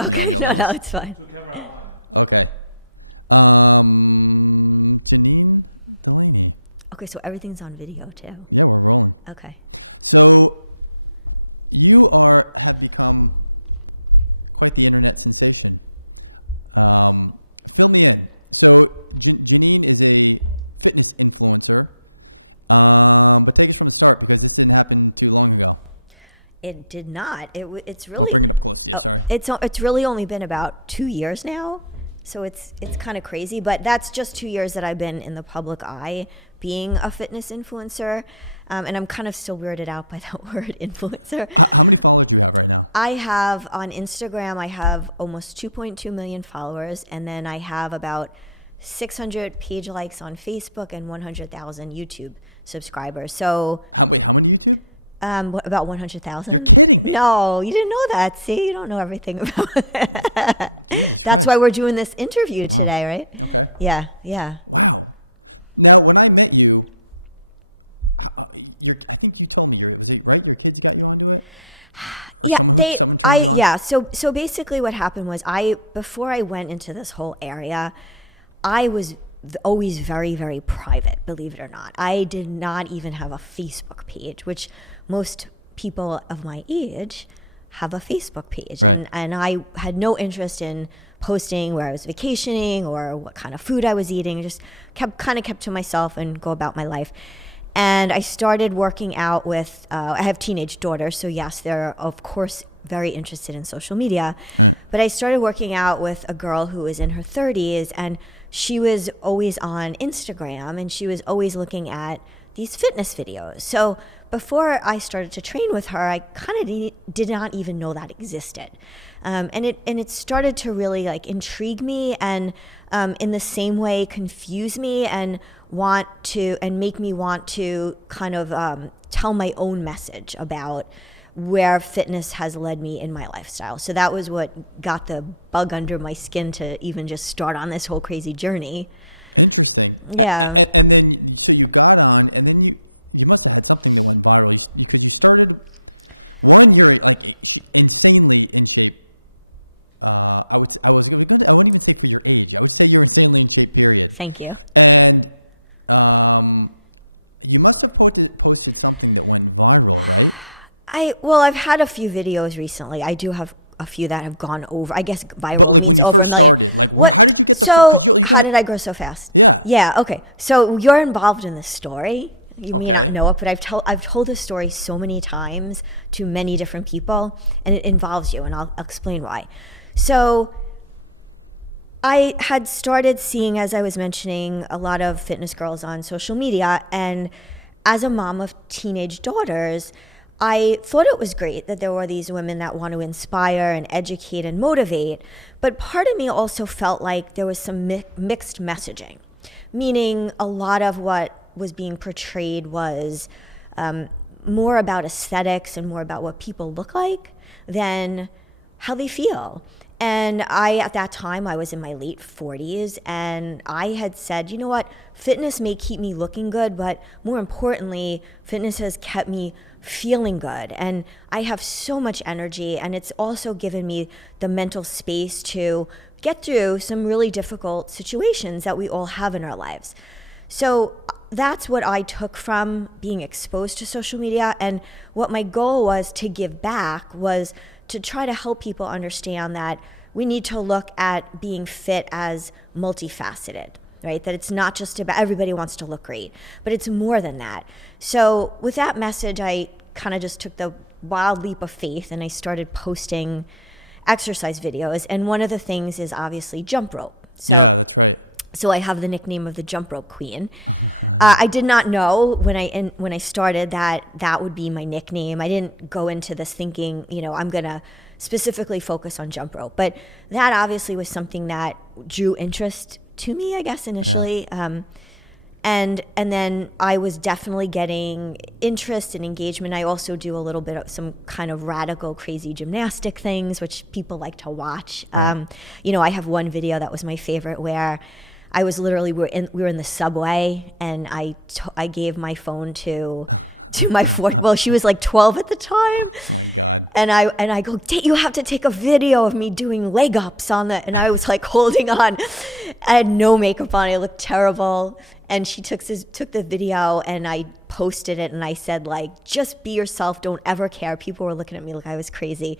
Okay, no, it's fine. Okay, so everything's on video too. Okay. It did not. It's really, oh, it's really only been about 2 years now, so it's kind of crazy. But that's just 2 years that I've been in the public eye, being a fitness influencer, and I'm kind of still weirded out by that word influencer. I have on Instagram, I have almost 2.2 million followers, and then I have about 600 page likes on Facebook and 100,000 YouTube subscribers. So about 100,000? No, you didn't know that. See, you don't know everything about it. That's why we're doing this interview today, right? Yeah, yeah. Yeah, so basically what happened was before I went into this whole area, I was always very, very private, believe it or not. I did not even have a Facebook page, which most people of my age have a Facebook page. And I had no interest in posting where I was vacationing or what kind of food I was eating. Just kept to myself and go about my life. And I started working out with, I have teenage daughters, so yes, they're of course very interested in social media. But I started working out with a girl who was in her 30s, and she was always on Instagram, and she was always looking at these fitness videos. So before I started to train with her, I kind of did not even know that existed. And it started to really like intrigue me and in the same way confuse me and make me want to kind of tell my own message about where fitness has led me in my lifestyle. So that was what got the bug under my skin to even just start on this whole crazy journey. Yeah. Thank you. I've had a few videos recently. I do have a few that have gone over. I guess viral means over a million. What? So how did I grow so fast? Yeah. Okay. So you're involved in this story. You may not know it, but I've told this story so many times to many different people, and it involves you, and I'll explain why. So I had started seeing, as I was mentioning, a lot of fitness girls on social media, and as a mom of teenage daughters, I thought it was great that there were these women that want to inspire and educate and motivate, but part of me also felt like there was some mixed messaging, meaning a lot of what was being portrayed was more about aesthetics and more about what people look like than how they feel. And at that time, I was in my late 40s, and I had said, you know what, fitness may keep me looking good, but more importantly, fitness has kept me feeling good. And I have so much energy, and it's also given me the mental space to get through some really difficult situations that we all have in our lives. So that's what I took from being exposed to social media. And what my goal was to give back was to try to help people understand that we need to look at being fit as multifaceted, right? That it's not just about everybody wants to look great, but it's more than that. So with that message, I kind of just took the wild leap of faith and I started posting exercise videos. And one of the things is obviously jump rope. So I have the nickname of the jump rope queen. I did not know when I started that would be my nickname. I didn't go into this thinking, I'm gonna specifically focus on jump rope. But that obviously was something that drew interest to me, I guess, initially. And then I was definitely getting interest and engagement. I also do a little bit of some kind of radical, crazy gymnastic things, which people like to watch. I have one video that was my favorite where I was literally, we were in the subway, and I gave my phone to my she was like 12 at the time, And I go, you have to take a video of me doing leg ups on the, and I was like holding on. I had no makeup on. I looked terrible. And she took the video and I posted it and I said, like, just be yourself. Don't ever care. People were looking at me like I was crazy.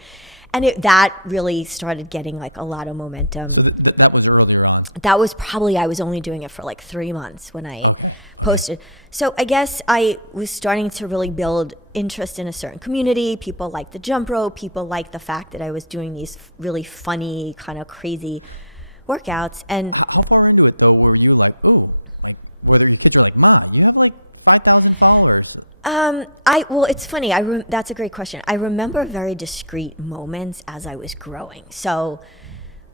And that really started getting like a lot of momentum. That was probably, I was only doing it for like 3 months when I posted. So I guess I was starting to really build interest in a certain community. People liked the jump rope. People liked the fact that I was doing these really funny, kind of crazy workouts. And well, it's funny. That's a great question. I remember very discrete moments as I was growing. So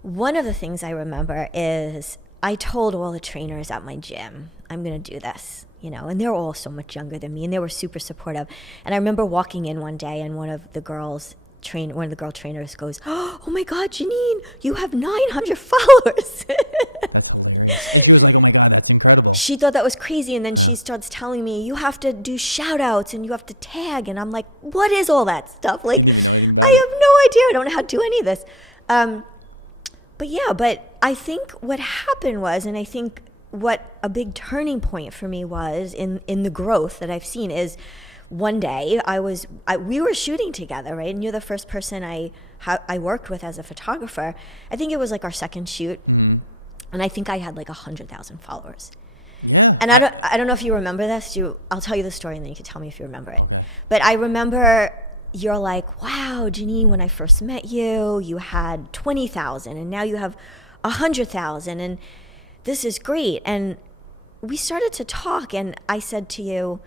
one of the things I remember is I told all the trainers at my gym, I'm going to do this, and they're all so much younger than me and they were super supportive. And I remember walking in one day and one of the girl trainers goes, oh my God, Janine, you have 900 followers. She thought that was crazy. And then she starts telling me, you have to do shout outs and you have to tag. And I'm like, what is all that stuff? Like, I have no idea. I don't know how to do any of this. But I think what happened was, and I think what a big turning point for me was in the growth that I've seen is one day we were shooting together, right? And you're the first person I worked with as a photographer. I think it was like our second shoot. And I think I had like 100,000 followers. And I don't know if you remember this. I'll tell you the story and then you can tell me if you remember it. But I remember you're like, wow, Janine, when I first met you, you had 20,000 and now you have 100,000 and this is great. And we started to talk and I said to you,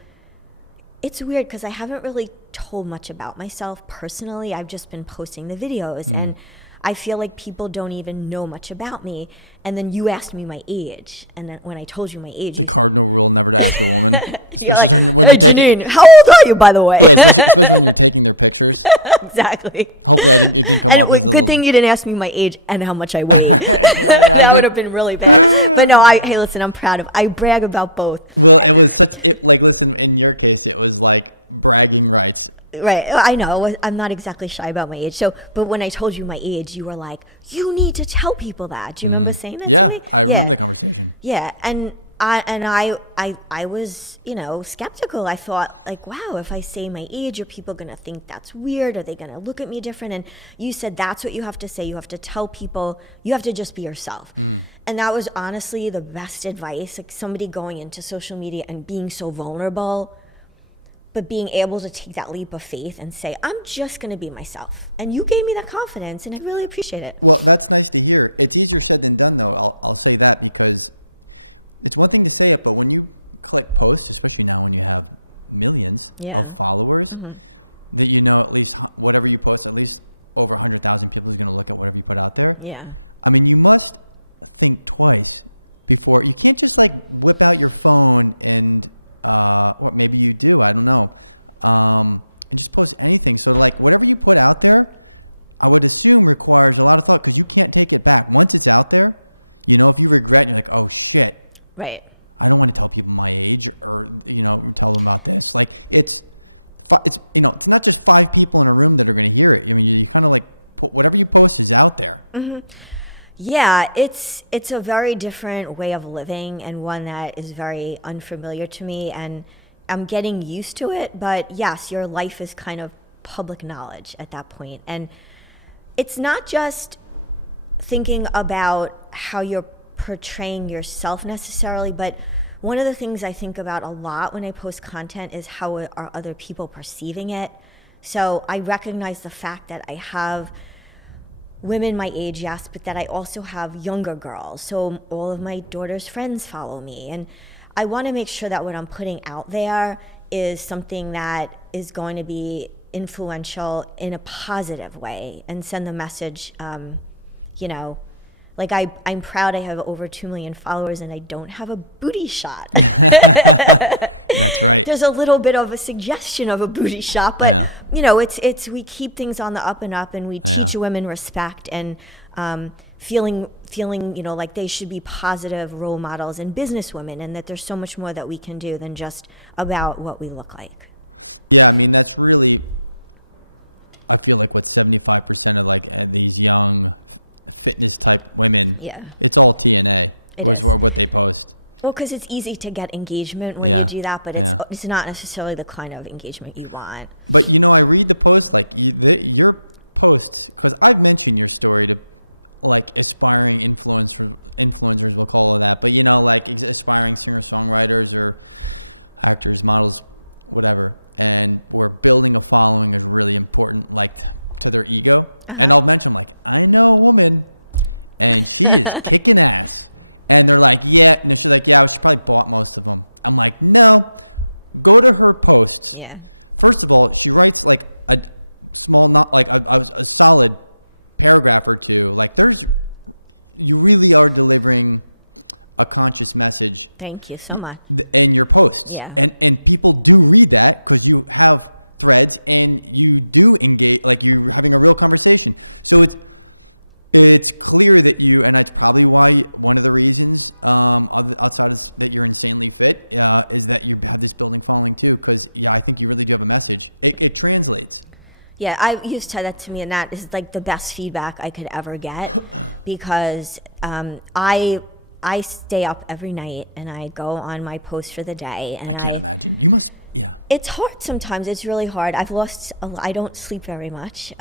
it's weird because I haven't really told much about myself personally. I've just been posting the videos and I feel like people don't even know much about me. And then you asked me my age. And then when I told you my age, you're like, hey, Janine, how old are you, by the way? Exactly. And good thing you didn't ask me my age and how much I weighed. That would have been really bad. But no, hey, listen, I'm proud of, I brag about both. Right. I know. I'm not exactly shy about my age. So, but when I told you my age, you were like, you need to tell people that. Do you remember saying that to me? Yeah. Yeah. And I was, skeptical. I thought like, wow, if I say my age, are people going to think that's weird? Are they going to look at me different? And you said, that's what you have to say. You have to tell people, you have to just be yourself. And that was honestly the best advice. Like somebody going into social media and being so vulnerable, but being able to take that leap of faith and say, I'm just going to be myself. And you gave me that confidence, and I really appreciate it. Well, that's nice to hear. It's easier said than done, though. I'll say that because it's one thing to say it, but when you click post, just yeah. Followers, Mm-hmm. then you know at least whatever you post, at least over 100,000 people know what you put out there. Yeah. I mean, you must think twice before you can't just like whip out your phone and or maybe you do, I don't know. You're supposed to anything. So like whatever you put out there, I would assume requires a lot of, you can't take it back. Once it's out there, if you regret it, it goes quick. Right. I don't know if my agent or it's not just 5 people in a room that are going to hear it. I mean, you kind of like whatever you post is out there. Mm-hmm. Yeah, it's a very different way of living and one that is very unfamiliar to me, and I'm getting used to it. But yes, your life is kind of public knowledge at that point. And it's not just thinking about how you're portraying yourself necessarily, but one of the things I think about a lot when I post content is how are other people perceiving it. So I recognize the fact that I have women my age, yes, but that I also have younger girls. So all of my daughter's friends follow me. And I want to make sure that what I'm putting out there is something that is going to be influential in a positive way and send the message, like I'm proud I have over 2 million followers and I don't have a booty shot. There's a little bit of a suggestion of a booty shot, but it's we keep things on the up and up, and we teach women respect and feeling like they should be positive role models and businesswomen, and that there's so much more that we can do than just about what we look like. Yeah, I mean that's really, I feel like 75% of like these young, it's like, I mean, Yeah, it's all in it is. Well, because it's easy to get engagement when you do that, but it's not necessarily the kind of engagement you want. But you know, I read the post that you did, your post, I mentioned your story, like inspiring influencers will call it that, but you know, like it's inspiring singer-songwriters or actors, models, whatever, and we're building a following of really important, like, to their ego. And all that, I'm not a woman. And I'm like, yeah, and like, I tried blocking most of them. I'm like, no, go to her post. Yeah. First of all, write like well, not like a solid paragraph or two. Like, you really are delivering a conscious message. Thank you so much. In your post. Yeah. And people do read that because you have threads and you do engage, like you're having a real conversation. So it's clear that you, and that's probably one of the reasons on the top of you're insanely quick, it's from the phone too, because you have to really get a message. It translates. Yeah, you've said that to me, and that is like the best feedback I could ever get, because I stay up every night and I go on my post for the day, and it's hard sometimes. It's really hard. I don't sleep very much.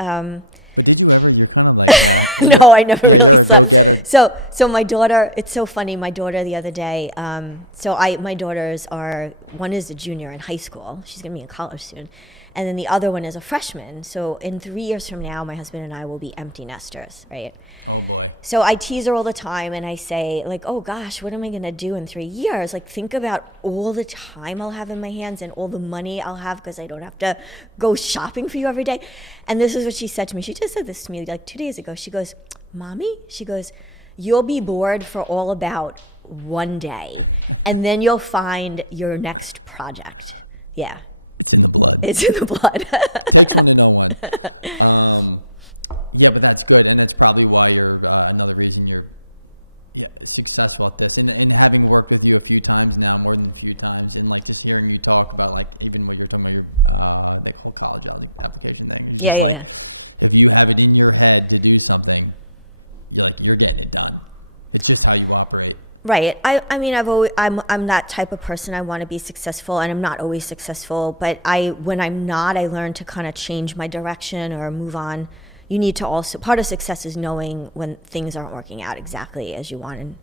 No, I never really slept. So my daughter, it's so funny. My daughter the other day, my daughters one is a junior in high school. She's going to be in college soon. And then the other one is a freshman. So in 3 years from now, my husband and I will be empty nesters, right? Oh boy. So I tease her all the time, and I say, like, oh gosh, what am I going to do in 3 years? Like, think about all the time I'll have in my hands and all the money I'll have because I don't have to go shopping for you every day. And this is what she said to me. She just said this to me like 2 days ago. She goes, Mommy, she goes, you'll be bored for all about 1 day, and then you'll find your next project. Yeah. It's in the blood. Yeah, that's good, and it's probably why you're another reason you're successful. And having worked with you a few times now, more than a few times, and like just hearing you talk about like even when you're coming here, Yeah. You have it in your head to do something, you're getting it done. It's just how you operate. Right. I mean, I'm that type of person. I want to be successful, and I'm not always successful. But when I'm not, I learn to kind of change my direction or move on. You need to also, part of success is knowing when things aren't working out exactly as you want and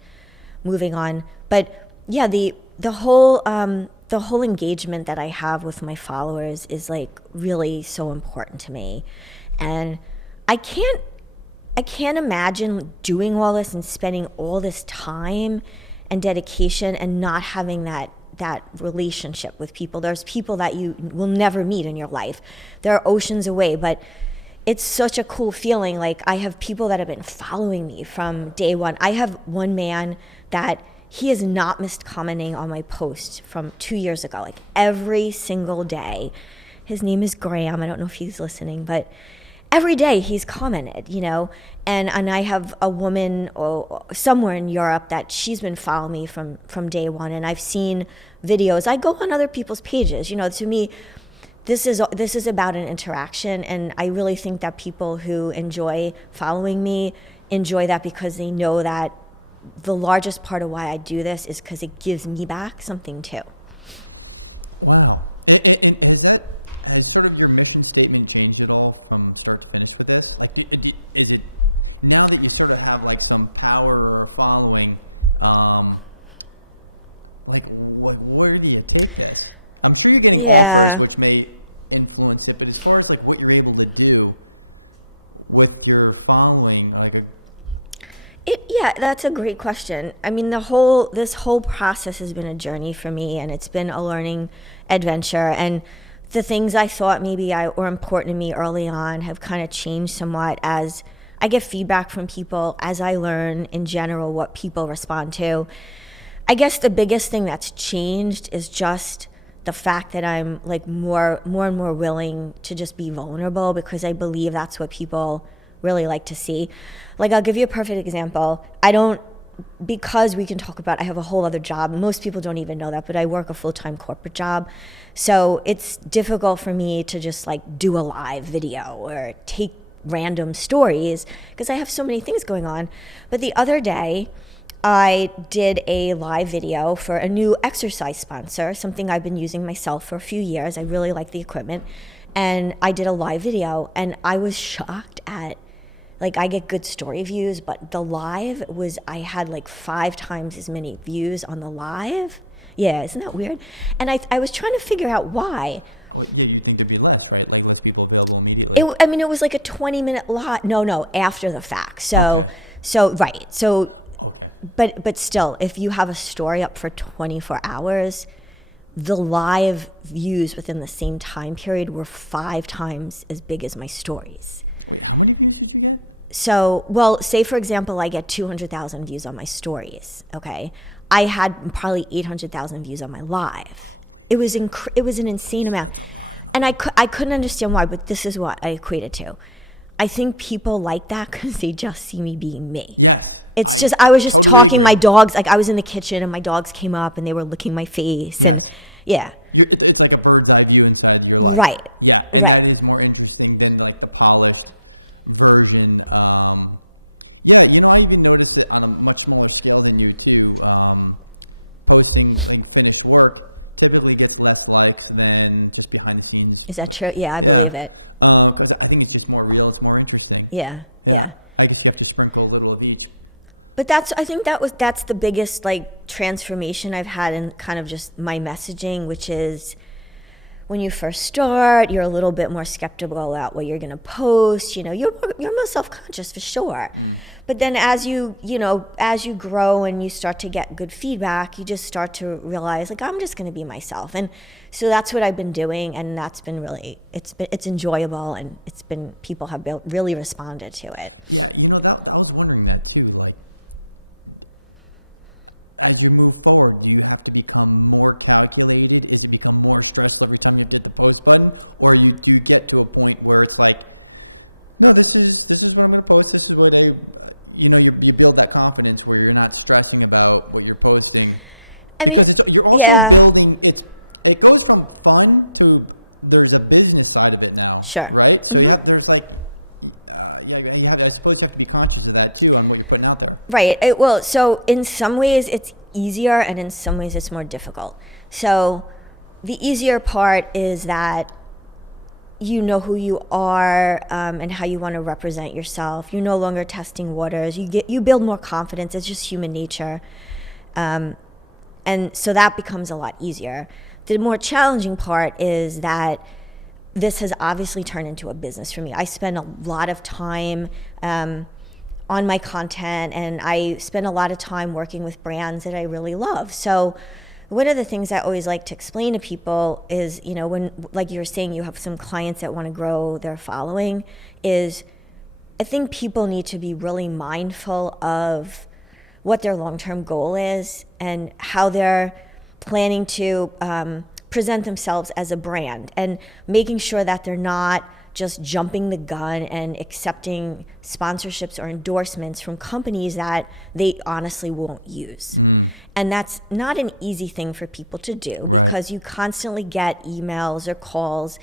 moving on. But yeah, the whole engagement that I have with my followers is like really so important to me, and I can't imagine doing all this and spending all this time and dedication and not having that relationship with people. There's people that you will never meet in your life. They're oceans away, but it's such a cool feeling. Like, I have people that have been following me from day one. I have one man that he has not missed commenting on my post from 2 years ago, like every single day. His name is Graham. I don't know if he's listening, but every day he's commented, and I have a woman somewhere in Europe that she's been following me from day one, and I've seen videos. I go on other people's pages. To me, this is about an interaction, and I really think that people who enjoy following me enjoy that because they know that the largest part of why I do this is because it gives me back something too. Wow. Has your mission statement changed at all from start to finish with this? Is it now that you sort of have like some power or a following, like where do you take it? I'm sure you're getting offers which may influence it, but as far as like what you're able to do with your following, Yeah, that's a great question. I mean, this whole process has been a journey for me, and it's been a learning adventure. And the things I thought maybe were important to me early on have kind of changed somewhat as I get feedback from people, as I learn in general what people respond to. I guess the biggest thing that's changed is just the fact that I'm like more and more willing to just be vulnerable, because I believe that's what people really like to see. Like, I'll give you a perfect example. Because we can talk about, I have a whole other job. Most people don't even know that, but I work a full-time corporate job. So it's difficult for me to just like do a live video or take random stories because I have so many things going on. But the other day, I did a live video for a new exercise sponsor, something I've been using myself for a few years. I really like the equipment. And I did a live video, and I was shocked at, like, I get good story views, but the live was, I had like 5 times as many views on the live. Yeah, isn't that weird? And I was trying to figure out why. Well, yeah, you think it'd be less, right? Like, less people build immediately. It was like a 20-minute live. No, after the fact. So right. So, but still, if you have a story up for 24 hours, the live views within the same time period were 5 times as big as my stories. So, well, say for example, I get 200,000 views on my stories. Okay, I had probably 800,000 views on my live. It was an insane amount, and I couldn't understand why. But this is what I equate it to. I think people like that because they just see me being me. It's just, I was just talking, my dogs, like I was in the kitchen and my dogs came up and they were licking my face, and yeah. It's like a bird's eye view instead of your Right. Yeah, Right. that is more interesting than like the polished version. I even noticed it on a much more scale than you too. Posting in finished work typically gets less likes than just behind the scenes. Is that true? Yeah, I believe it. I think it's just more real, it's more interesting. Yeah. I just get to sprinkle a little of each. But that's the biggest like transformation I've had in kind of just my messaging, which is when you first start, you're a little bit more skeptical about what you're going to post. You're more self-conscious for sure. But then as you grow and you start to get good feedback, you just start to realize, like, I'm just going to be myself. And so that's what I've been doing, and that's been really, it's enjoyable, and people have really responded to it. Yeah, I was wondering that too. Like, as you move forward, do you have to become more calculated? Does it become more stressed every time you hit the post button? Or do you get to a point where it's like, well, this is what I'm going to post, this is what you build that confidence where you're not stressing about what you're posting. I mean, yeah. It goes from fun to there's a business side of it now. Sure. Right? Mm-hmm. There's like, I suppose you have to be conscious of that too. I'm going to put out there. Right. So in some ways it's easier, and in some ways it's more difficult. So the easier part is that you know who you are, and how you want to represent yourself. You're no longer testing waters. You build more confidence. It's just human nature, and so that becomes a lot easier. The more challenging part is that this has obviously turned into a business for me. I spend a lot of time on my content, and I spend a lot of time working with brands that I really love. So one of the things I always like to explain to people is, when, like you were saying, you have some clients that want to grow their following, is I think people need to be really mindful of what their long-term goal is and how they're planning to present themselves as a brand, and making sure that they're not just jumping the gun and accepting sponsorships or endorsements from companies that they honestly won't use. Mm-hmm. And that's not an easy thing for people to do, because you constantly get emails or calls.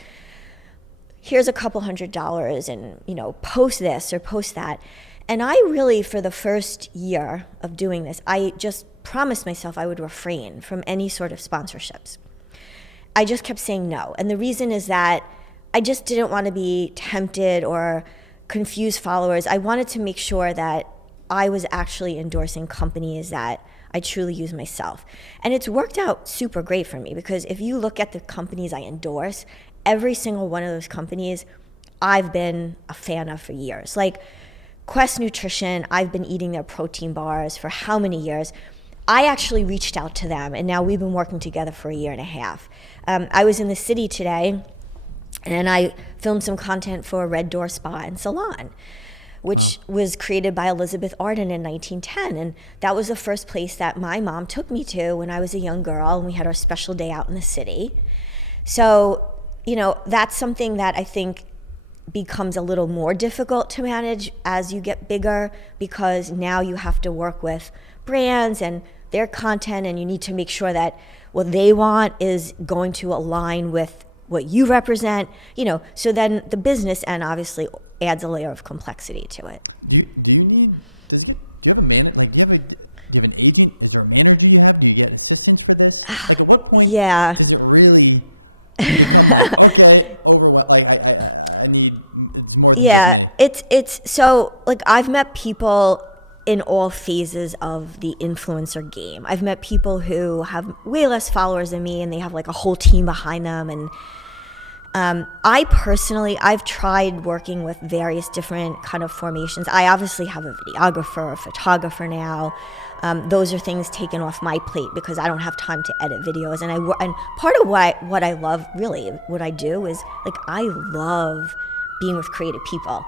Here's a couple $100 and, post this or post that. And I really, for the first year of doing this, I just promised myself I would refrain from any sort of sponsorships. I just kept saying no. And the reason is that I just didn't want to be tempted or confuse followers. I wanted to make sure that I was actually endorsing companies that I truly use myself. And it's worked out super great for me, because if you look at the companies I endorse, every single one of those companies I've been a fan of for years. Like Quest Nutrition, I've been eating their protein bars for how many years? I actually reached out to them, and now we've been working together for 1.5 years. I was in the city today, and I filmed some content for Red Door Spa and Salon, which was created by Elizabeth Arden in 1910. And that was the first place that my mom took me to when I was a young girl, and we had our special day out in the city. So, that's something that I think becomes a little more difficult to manage as you get bigger, because now you have to work with brands and their content, and you need to make sure that what they want is going to align with what you represent, so then the business end obviously adds a layer of complexity to it. Do you have a man, like, do you have an agent or a manager you want? Do you get assistance for this? Like, at what point Yeah. is it really over what, I mean, more than Yeah, it's so, like, I've met people in all phases of the influencer game. I've met people who have way less followers than me and they have like a whole team behind them. And I personally, I've tried working with various different kind of formations. I obviously have a videographer, a photographer now. Those are things taken off my plate because I don't have time to edit videos. And part of what I love, really, what I do is, like, I love being with creative people.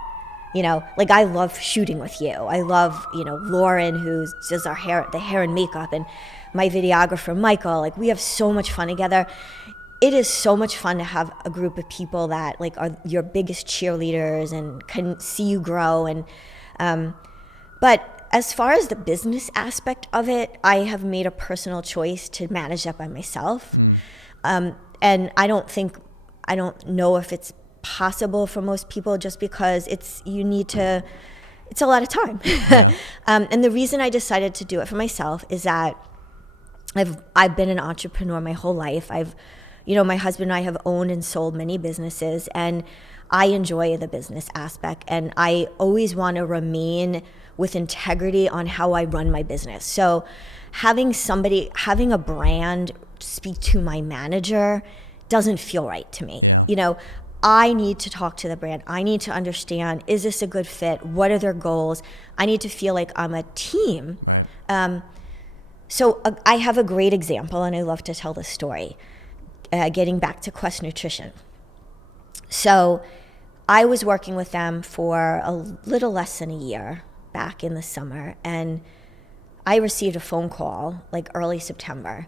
You know, like, I love shooting with you. I love, Lauren, who does the hair and makeup, and my videographer, Michael. Like, we have so much fun together. It is so much fun to have a group of people that, like, are your biggest cheerleaders and can see you grow. And but as far as the business aspect of it, I have made a personal choice to manage that by myself. And I don't know if it's possible for most people, just because it's a lot of time. And the reason I decided to do it for myself is that I've been an entrepreneur my whole life. My husband and I have owned and sold many businesses, and I enjoy the business aspect, and I always want to remain with integrity on how I run my business. So having a brand speak to my manager doesn't feel right to me. I need to talk to the brand. I need to understand, is this a good fit? What are their goals? I need to feel like I'm a team. So I have a great example, and I love to tell this story, getting back to Quest Nutrition. So I was working with them for a little less than a year back in the summer, and I received a phone call like early September.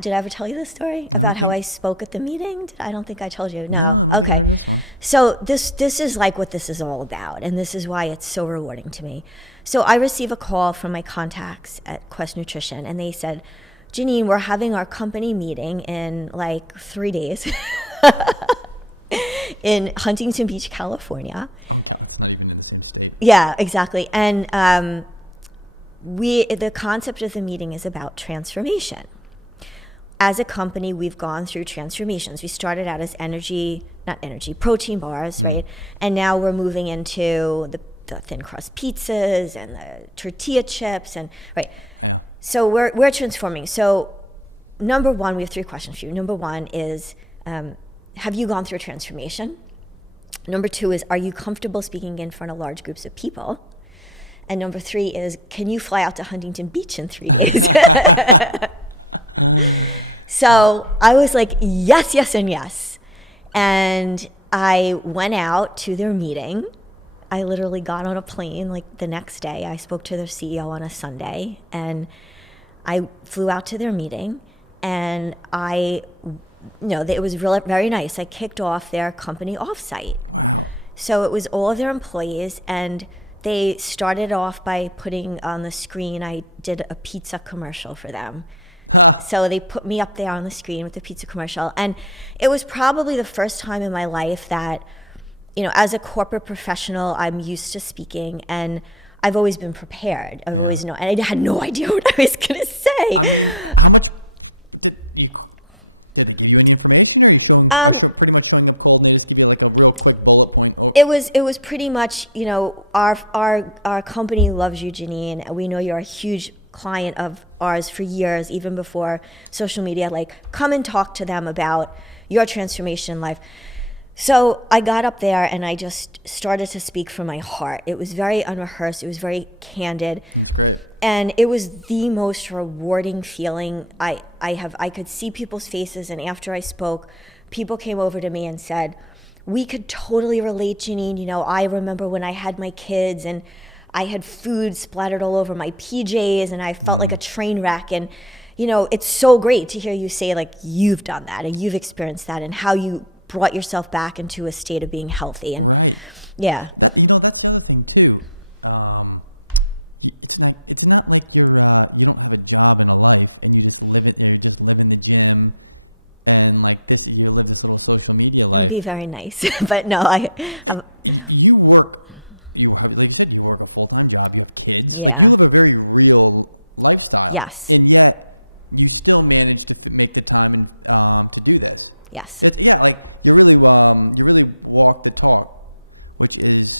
Did I ever tell you this story about how I spoke at the meeting? I don't think I told you. No. Okay. So this is like what this is all about, and this is why it's so rewarding to me. So I receive a call from my contacts at Quest Nutrition, and they said, Janine, we're having our company meeting in like 3 days in Huntington Beach, California. Yeah, exactly. And the concept of the meeting is about transformation. As a company, we've gone through transformations. We started out as protein bars, right? And now we're moving into the thin crust pizzas and the tortilla chips, and right. So we're transforming. So number one, we have 3 questions for you. Number one is, have you gone through a transformation? Number 2 is, are you comfortable speaking in front of large groups of people? And number 3 is, can you fly out to Huntington Beach in 3 days? So I was like, yes, yes, and yes. And I went out to their meeting. I literally got on a plane like the next day. I spoke to their CEO on a Sunday, and I flew out to their meeting, and it was really very nice. I kicked off their company offsite. So it was all of their employees, and they started off by putting on the screen, I did a pizza commercial for them. So they put me up there on the screen with the pizza commercial. And it was probably the first time in my life that, as a corporate professional, I'm used to speaking, and I've always been prepared. I've always known, and I had no idea what I was going to say. It was pretty much, our company loves you, Janine. We know you're a huge client of ours for years, even before social media. Like, come and talk to them about your transformation in life. So I got up there and I just started to speak from my heart. It was very unrehearsed. It was very candid. And it was the most rewarding feeling I could see people's faces. And after I spoke, people came over to me and said, we could totally relate, Janine. I remember when I had my kids and I had food splattered all over my PJs and I felt like a train wreck. And, it's so great to hear you say, like, you've done that and you've experienced that and how you brought yourself back into a state of being healthy. And yeah. That's the other thing too. It's not like you don't get a job in a life and you just live in the gym and like 50 years of social social media. It would be very nice, but no, I have. And do you work? You have like you work a full time job. Yeah. You have a very real lifestyle. Yes. And yet you still manage to make the time to do this. Yes. And yeah, like you really walk the talk, which is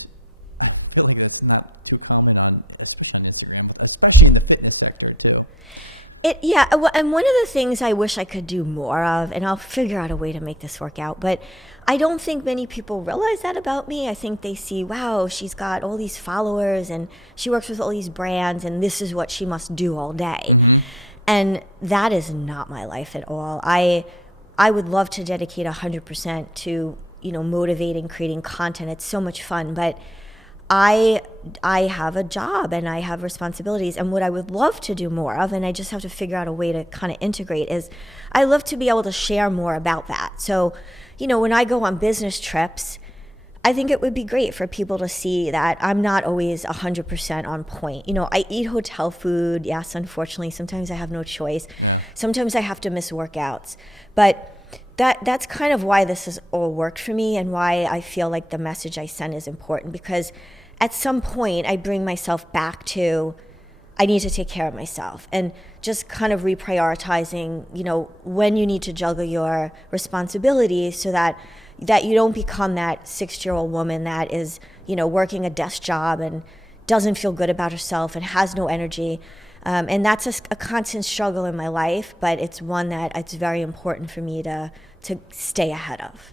I feel like it's not too common on, especially in the fitness sector too. And one of the things I wish I could do more of, and I'll figure out a way to make this work out, but I don't think many people realize that about me. I think they see, wow, she's got all these followers and she works with all these brands and this is what she must do all day. And that is not my life at all. I would love to dedicate 100% to, motivating, creating content. It's so much fun, but I have a job and I have responsibilities, and what I would love to do more of, and I just have to figure out a way to kind of integrate, is I love to be able to share more about that. So, when I go on business trips, I think it would be great for people to see that I'm not always 100% on point. I eat hotel food. Yes, unfortunately, sometimes I have no choice. Sometimes I have to miss workouts. But that's kind of why this has all worked for me and why I feel like the message I send is important, because at some point I bring myself back to I need to take care of myself and just kind of reprioritizing, when you need to juggle your responsibilities so that you don't become that 60-year-old woman that is, working a desk job and doesn't feel good about herself and has no energy. And that's a constant struggle in my life, but it's one that it's very important for me to stay ahead of.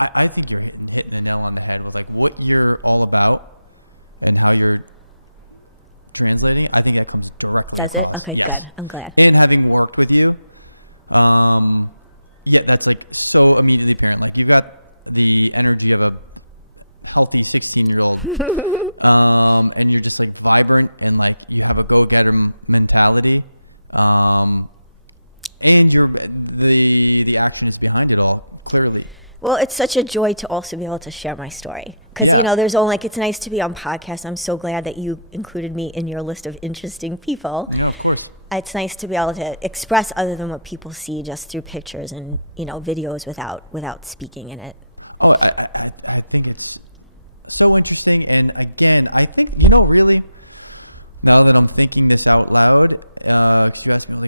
I think you're hitting the nail on the head. Like what you're all about, and how you're translating it, I think it comes through. Does it? Okay, good. I'm glad. And having worked with you, that's like so immediately apparent. Like you've got the energy of a healthy 16-year-old, and you're just like vibrant and like you have a go-getter mentality, and you're the activist behind it all, clearly. Well, it's such a joy to also be able to share my story because, there's only it's nice to be on podcasts. I'm so glad that you included me in your list of interesting people. It's nice to be able to express other than what people see just through pictures and, videos without speaking in it. Oh, I think it's so interesting. And again, I think, really, now that I'm thinking this out loud,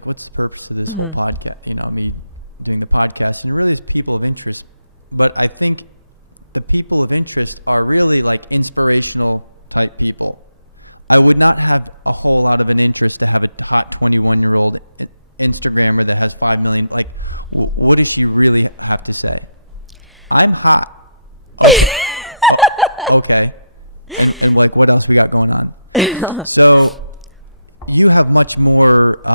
what's the purpose of this podcast? Me doing the podcast, and really it's people of interest. But I think the people of interest are really like inspirational type people. I would not have a whole lot of an interest to have a top 21-year-old Instagrammer that has 5 million. Like, what does he really have to say? I'm hot. Okay. Like, what else we got going on? So, you have much more,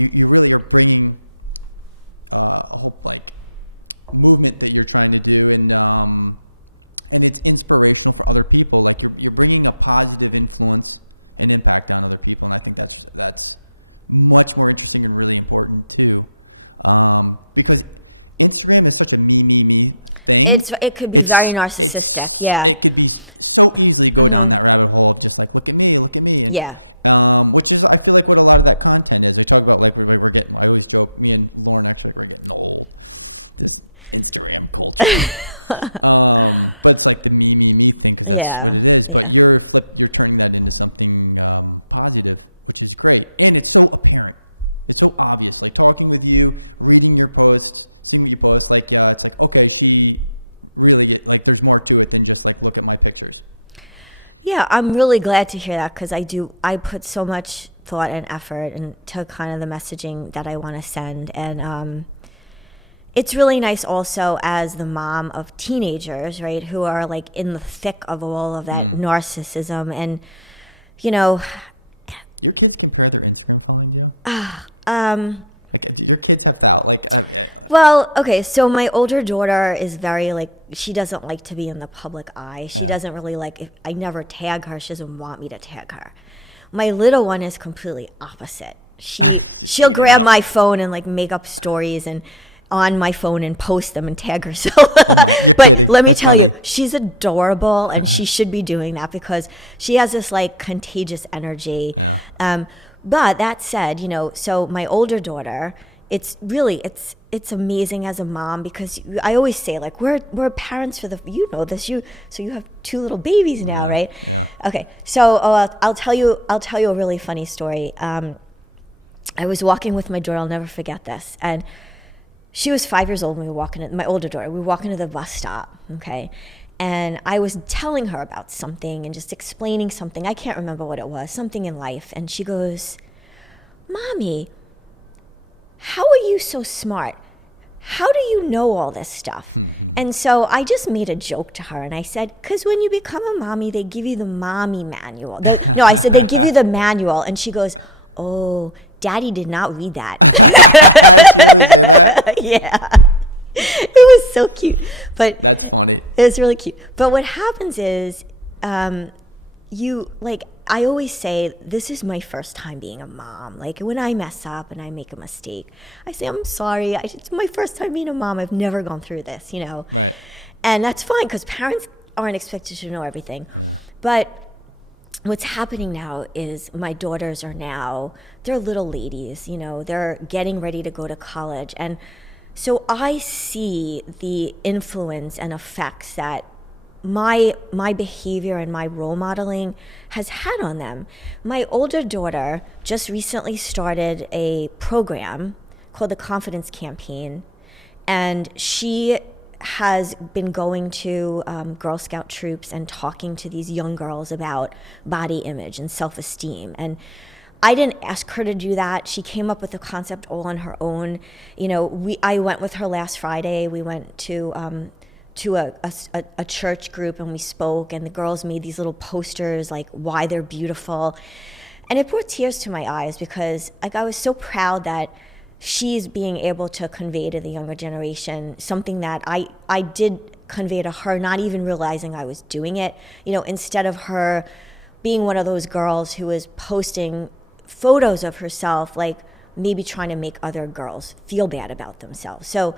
you really are bringing movement that you're trying to do, and it's inspirational for other people. Like you're bringing a positive influence and impact on other people, and I think that's much more interesting and really important too. Because Instagram is such a me. It could be very narcissistic, yeah. It could be so easily go down that rabbit hole, just like look at me. Yeah. Which is, I feel like what a lot of that content is. We talk about that if we ever get. I always go, me and Lamar actually ever get. It's like the me thing. Yeah. But you're turning that into something positive, which is great. And it's so obvious. Like talking with you, reading your posts, seeing your posts, like okay, see, really, like there's more to it than just like look at my pictures. Yeah, I'm really glad to hear that because I put so much thought and effort into kind of the messaging that I want to send, and it's really nice also as the mom of teenagers, right, who are like in the thick of all of that narcissism, and Your kids compare their Instagram your kids like that, Well, okay, so my older daughter is very she doesn't like to be in the public eye. She doesn't really I never tag her. She doesn't want me to tag her. My little one is completely opposite. She'll grab my phone and make up stories and on my phone and post them and tag herself. But let me tell you, she's adorable and she should be doing that because she has this contagious energy. But that said, so my older daughter, it's it's amazing as a mom because I always say like we're parents for the, you know this, so you have 2 little babies now, right? Okay, so I'll tell you a really funny story. I was walking with my daughter, I'll never forget this, and she was 5 years old when we were walking, my older daughter, we were walking to the bus stop, okay? And I was telling her about something and just explaining something, I can't remember what it was, something in life, and she goes, Mommy, how are you so smart? How do you know all this stuff? And so I just made a joke to her and I said, because when you become a mommy, they give you the mommy manual. No, I said, they give you the manual. And she goes, oh, Daddy did not read that. Yeah. It was so cute. But it was really cute. But what happens is, I always say, this is my first time being a mom. Like when I mess up and I make a mistake, I say, I'm sorry. It's my first time being a mom. I've never gone through this, you know. And that's fine because parents aren't expected to know everything. But what's happening now is my daughters are now, they're little ladies, you know, they're getting ready to go to college. And so I see the influence and effects that my behavior and my role modeling has had on them. My older daughter just recently started a program called the Confidence Campaign, and she has been going to Girl Scout troops and talking to these young girls about body image and self-esteem. And I didn't ask her to do that. She came up with the concept all on her own. You know, I went with her last Friday. We went to a church group and we spoke, and the girls made these little posters like why they're beautiful, and it brought tears to my eyes because like I was so proud that she's being able to convey to the younger generation something that I did convey to her, not even realizing I was doing it. You know, instead of her being one of those girls who is posting photos of herself like maybe trying to make other girls feel bad about themselves. So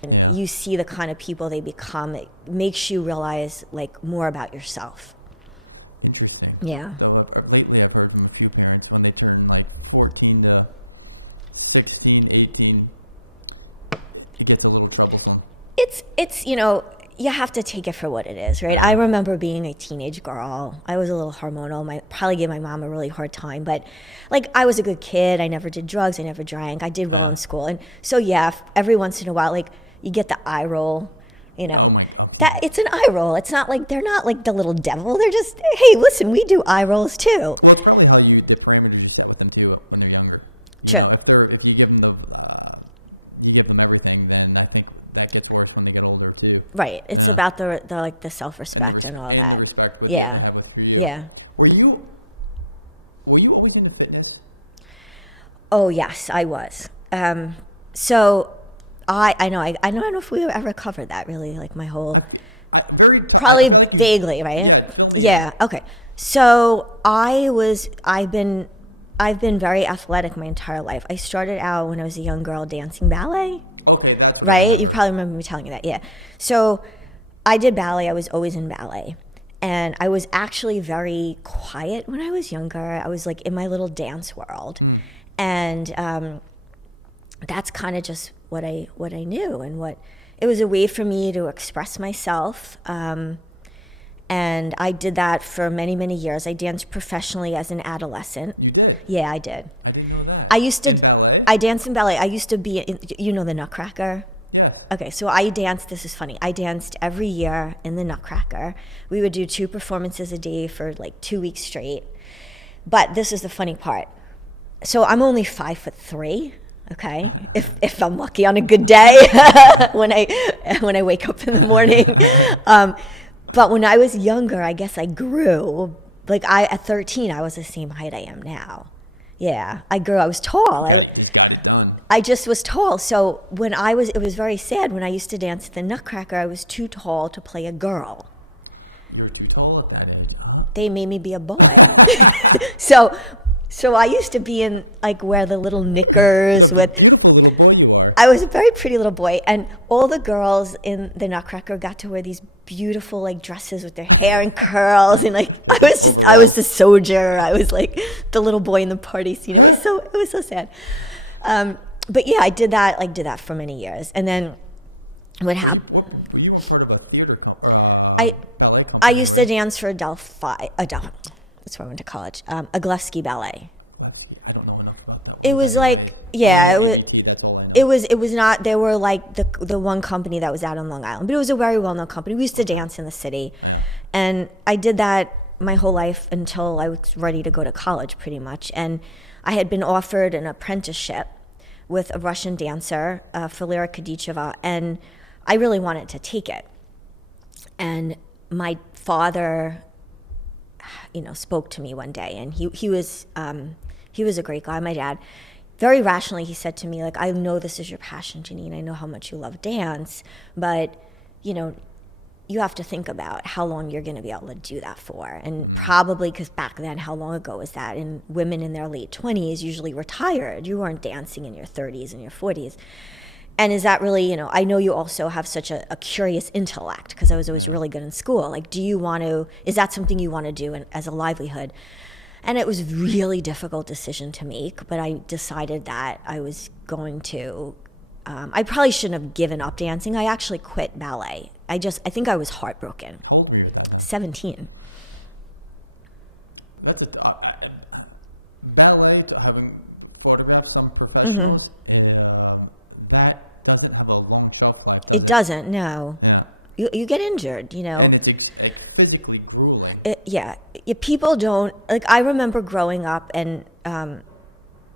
and you see the kind of people they become, it makes you realize like more about yourself. Interesting. Yeah. So a plate there for two parents when they turn like 14 to 16, 18, it gets a little troublesome. It's you know, you have to take it for what it is, right? I remember being a teenage girl. I was a little hormonal. Probably gave my mom a really hard time, but like I was a good kid. I never did drugs. I never drank. I did well in school. And so yeah, every once in a while, like you get the eye roll, you know. That it's an eye roll. It's not like they're not like the little devil. They're just, hey, listen, we do eye rolls too. Well, it's probably how you use the parameters that you when you're younger. True. If you give them everything, then I think that gets worse when they get older too. Right. It's about the like the self-respect and all that. Yeah. Yeah. Were you always into fitness? Oh yes, I was. So I know I don't know if we ever covered that really, like my whole probably vaguely, right? Yeah. Okay. So I've been very athletic my entire life. I started out when I was a young girl dancing ballet. Okay. Right? You probably remember me telling you that. Yeah. So I did ballet. I was always in ballet. And I was actually very quiet when I was younger. I was like in my little dance world. And that's kind of just what I knew, and what it was a way for me to express myself. And I did that for many, many years. I danced professionally as an adolescent. You did? Yeah, I did. I didn't know that. I used to. In ballet? I danced in ballet. I used to be, you know, the Nutcracker. Yeah. Okay, so I danced. This is funny. I danced every year in the Nutcracker. We would do 2 performances a day for like 2 weeks straight. But this is the funny part. So I'm only 5'3". Okay, if I'm lucky on a good day, when I wake up in the morning. But when I was younger, I guess I grew. Like at 13, I was the same height I am now. Yeah, I grew. I was tall. I just was tall. So it was very sad when I used to dance at the Nutcracker. I was too tall to play a girl. You were too tall. They made me be a boy. So I used to be in, like, wear the little knickers with, I was a very pretty little boy, and all the girls in the Nutcracker got to wear these beautiful, like, dresses with their hair in curls, and, like, I was the soldier. I was, like, the little boy in the party scene. It was so sad. but yeah, I did that for many years. And then what happened? Were you a part of a theater I ballet company? I used to dance for that's where I went to college. A Gillespie ballet. I don't know enough about that. It was like, yeah, it was. That's all I know. It was not. They were like the one company that was out on Long Island, but it was a very well known company. We used to dance in the city, and I did that my whole life until I was ready to go to college, pretty much. And I had been offered an apprenticeship with a Russian dancer, Valera Kadicheva, and I really wanted to take it. And my father, spoke to me one day, and he was a great guy. My dad, very rationally, he said to me, like, I know this is your passion, Janine. I know how much you love dance, but you have to think about how long you're going to be able to do that for. And probably because back then, how long ago was that? And women in their late 20s usually retired. You weren't dancing in your 30s and your 40s. And is that really, I know you also have such a curious intellect, because I was always really good in school. Like, is that something you want to do as a livelihood? And it was a really difficult decision to make, but I decided that I was going to, I probably shouldn't have given up dancing. I actually quit ballet. I think I was heartbroken. Okay. 17. Ballet, having photographed some professionals, that doesn't have a long shelf life. It doesn't, no. Yeah. You get injured, And it's physically grueling. People don't, like, I remember growing up and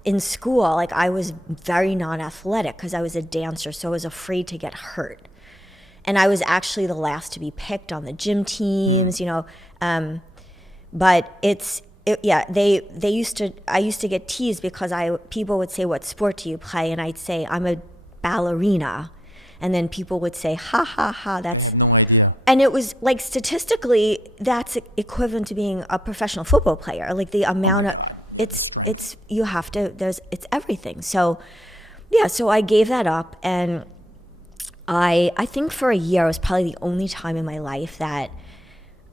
in school, like, I was very non-athletic because I was a dancer, so I was afraid to get hurt. And I was actually the last to be picked on the gym teams, but I used to get teased because people would say, what sport do you play? And I'd say, I'm a ballerina. And then people would say, ha ha ha, that's, I have no idea. and it was like, statistically, that's equivalent to being a professional football player. Like, the amount of, it's everything. So yeah, so I gave that up, and I think for a year, it was probably the only time in my life that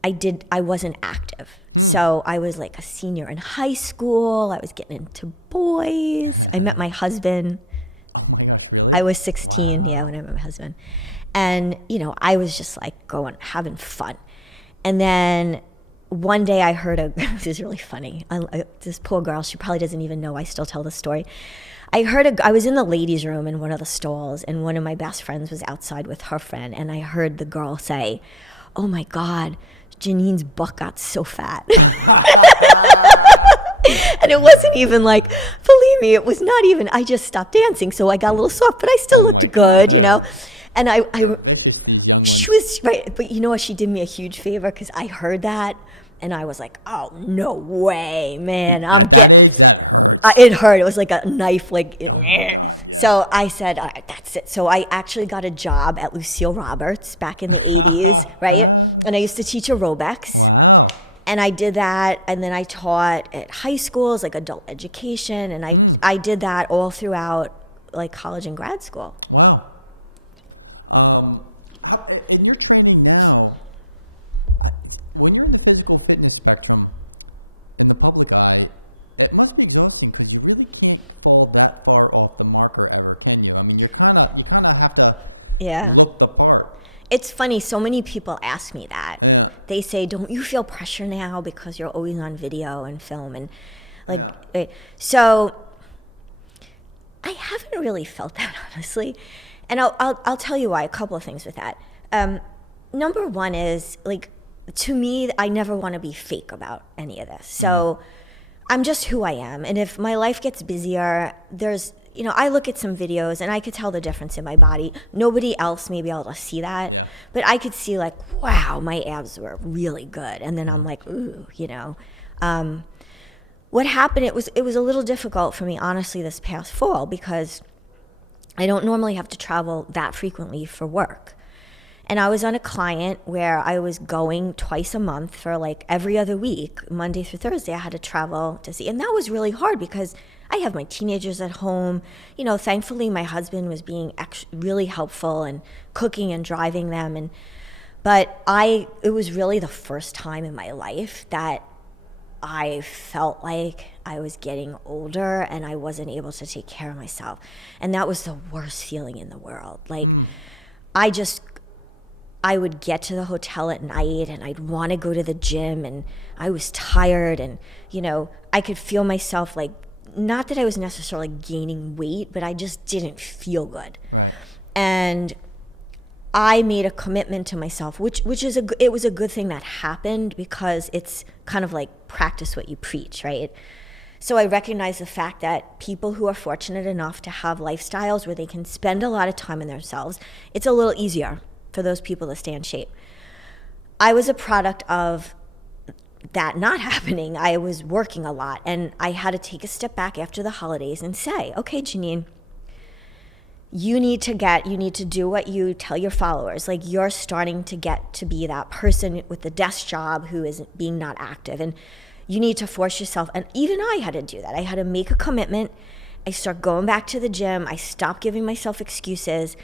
I wasn't active. So I was like a senior in high school. I was getting into boys. I met my husband. I was 16, when I met my husband. And, I was just like having fun. And then one day I heard this is really funny. This poor girl, she probably doesn't even know I still tell the story. I was in the ladies' room in one of the stalls, and one of my best friends was outside with her friend, and I heard the girl say, oh my God, Janine's butt got so fat. And it wasn't even like, believe me, it was not even, I just stopped dancing, so I got a little soft, but I still looked good, And she was, right, but you know what, she did me a huge favor, because I heard that, and I was like, oh, no way, man, I'm getting, it hurt, it was like a knife, so I said, all right, that's it. So I actually got a job at Lucille Roberts back in the 80s, right, and I used to teach aerobics. And I did that, and then I taught at high schools, like adult education, and I did that all throughout, like, college and grad school. Wow. In this life in general, when you're in the physical fitness spectrum, in the public eye, it must be risky because you really can't fall that far off the marker, in your opinion. I mean, you kind of have to look the part. It's funny, so many people ask me that. They say, don't you feel pressure now because you're always on video and film? And so I haven't really felt that, honestly. And I'll tell you why, a couple of things with that. Number one is, like, to me, I never want to be fake about any of this. So I'm just who I am. And if my life gets busier, I look at some videos and I could tell the difference in my body. Nobody else may be able to see that, but I could see, like, wow, my abs were really good. And then I'm like, ooh, what happened, it was a little difficult for me, honestly, this past fall, because I don't normally have to travel that frequently for work. And I was on a client where I was going twice a month for, like, every other week, Monday through Thursday, I had to travel to see. And that was really hard because I have my teenagers at home. Thankfully, my husband was being really helpful and cooking and driving them. But it was really the first time in my life that I felt like I was getting older and I wasn't able to take care of myself. And that was the worst feeling in the world. Like, I would get to the hotel at night and I'd want to go to the gym, and I was tired, and, I could feel myself, like, not that I was necessarily gaining weight, but I just didn't feel good. And I made a commitment to myself, which it was a good thing that happened, because it's kind of like practice what you preach, right? So I recognize the fact that people who are fortunate enough to have lifestyles where they can spend a lot of time on themselves, it's a little easier for those people to stay in shape. I was a product of that not happening. I was working a lot, and I had to take a step back after the holidays and say, okay, Janine, you need to do what you tell your followers. Like, you're starting to get to be that person with the desk job who is being not active, and you need to force yourself. And even I had to do that. I had to make a commitment. I start going back to the gym. I stopped giving myself excuses.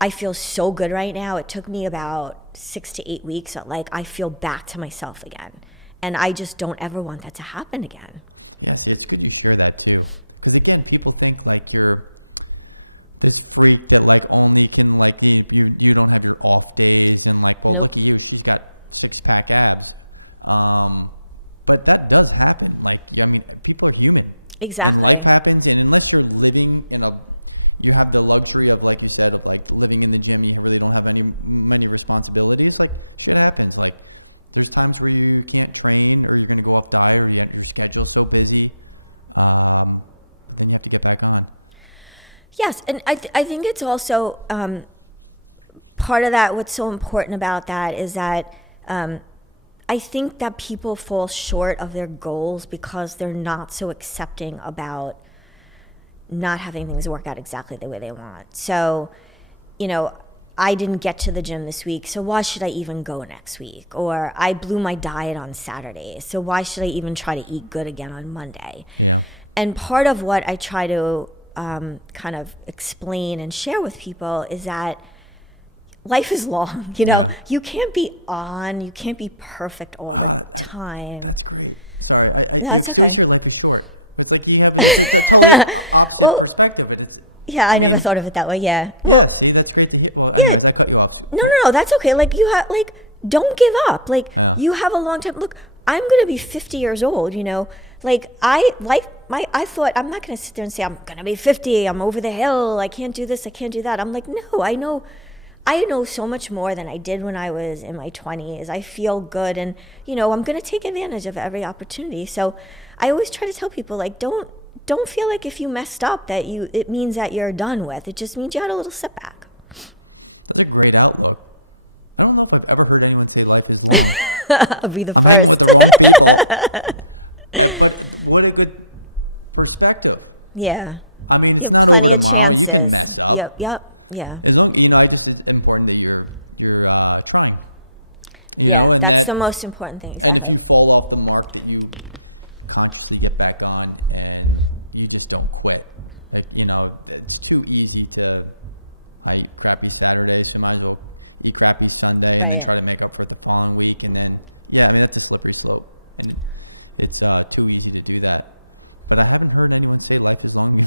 I feel so good right now. It took me about 6 to 8 weeks. Like, I feel back to myself again. And I just don't ever want that to happen again. Yeah, it's good to hear that too. Because again, people think like you're this freak that like only can like you don't have your off days, and like nope. You got six-pack abs. But that does happen. Like, I mean, people are human. Exactly. And unless you're living, you have the luxury of, like you said, like living in the gym, you really don't have any responsibilities. Like, what happens? Like, there's times where you can't train, or you're going to go off diet, or your schedule's so busy, then you have to get back on. Yes, and I think it's also part of that. What's so important about that is that I think that people fall short of their goals because they're not so accepting about not having things work out exactly the way they want. So, I didn't get to the gym this week, so why should I even go next week? Or I blew my diet on Saturday, so why should I even try to eat good again on Monday? And part of what I try to kind of explain and share with people is that life is long. You can't be perfect all the time. That's okay. Well, yeah, I never thought of it that way. Yeah. Well, yeah. No, that's okay. Like, you have, like, don't give up. Like, you have a long time. Look, I'm gonna be 50 years old. Like, I thought, I'm not gonna sit there and say I'm gonna be 50. I'm over the hill. I can't do this. I can't do that. I'm like, no, I know so much more than I did when I was in my 20s. I feel good, and I'm going to take advantage of every opportunity. So I always try to tell people, like, don't feel like if you messed up that it means that you're done with. It just means you had a little setback. That's a great outlook. I don't know if I've ever heard anyone say like this. I'll be the first. What a good perspective. Yeah. I mean, you have plenty of chances. Yep. Yeah. And look, I think it's important that you're trying. Yeah, that's the most important thing, exactly. If you fall off the mark, you honestly get back on, and you just don't quit. It's too easy to eat crappy Saturdays, you might as well eat crappy Sunday, right, and try to make up for the following week, and then, that's a slippery slope. And it's too easy to do that. But I haven't heard anyone say life is on me.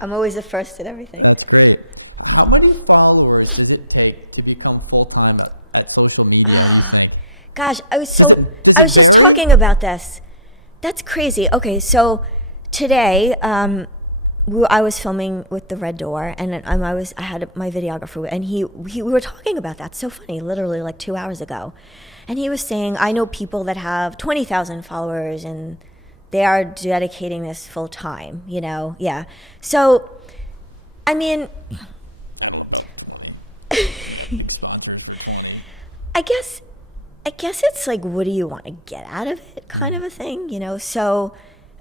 I'm always the first at everything. That's great. How many followers does it take to become full-time at social media? Gosh, I was just talking about this. That's crazy. Okay, so today, I was filming with the Red Door, and I had my videographer, and we were talking about that. So funny, literally like 2 hours ago, and he was saying, I know people that have 20,000 followers, and they are dedicating this full time. Yeah. So, I mean, I guess it's like, what do you want to get out of it, kind of a thing, So,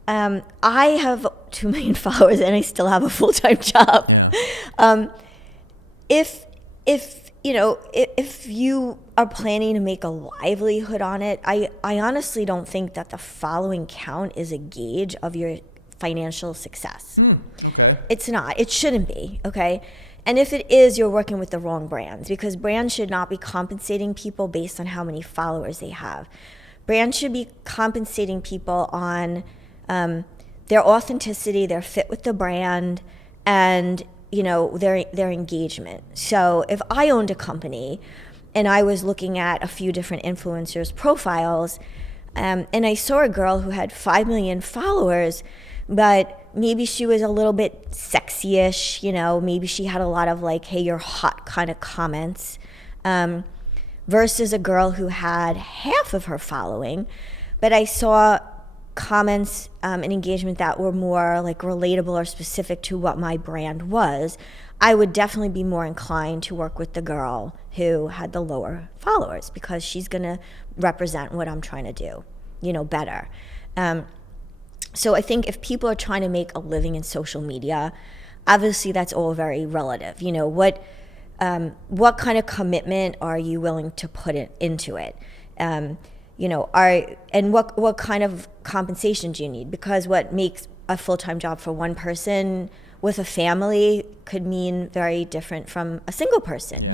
I have 2 million followers, and I still have a full-time job. If you are planning to make a livelihood on it, I honestly don't think that the following count is a gauge of your financial success. Okay. It's not. It shouldn't be, okay? And if it is, you're working with the wrong brands, because brands should not be compensating people based on how many followers they have. brands should be compensating people on their authenticity, their fit with the brand, and their engagement. So if I owned a company and I was looking at a few different influencers' profiles, and I saw a girl who had 5 million followers, but maybe she was a little bit sexy-ish, maybe she had a lot of like, hey, you're hot kind of comments, versus a girl who had half of her following, but I saw comments and engagement that were more like relatable or specific to what my brand was, I would definitely be more inclined to work with the girl who had the lower followers, because she's going to represent what I'm trying to do, better. So I think if people are trying to make a living in social media, obviously that's all very relative. What kind of commitment are you willing to put into it? And what kind of compensation do you need? Because what makes a full-time job for one person with a family could mean very different from a single person,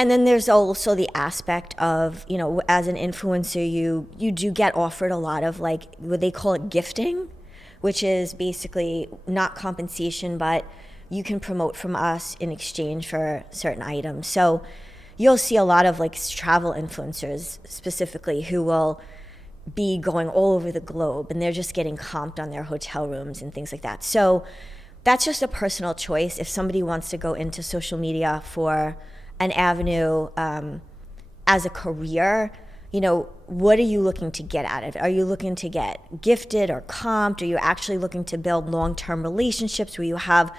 and then there's also the aspect of, as an influencer, you do get offered a lot of like what they call it gifting, which is basically not compensation, but you can promote from us in exchange for certain items. So you'll see a lot of like travel influencers specifically who will be going all over the globe, and they're just getting comped on their hotel rooms and things like that. So that's just a personal choice. If somebody wants to go into social media for an avenue as a career, what are you looking to get out of it? Are you looking to get gifted or comped? Are you actually looking to build long-term relationships where you have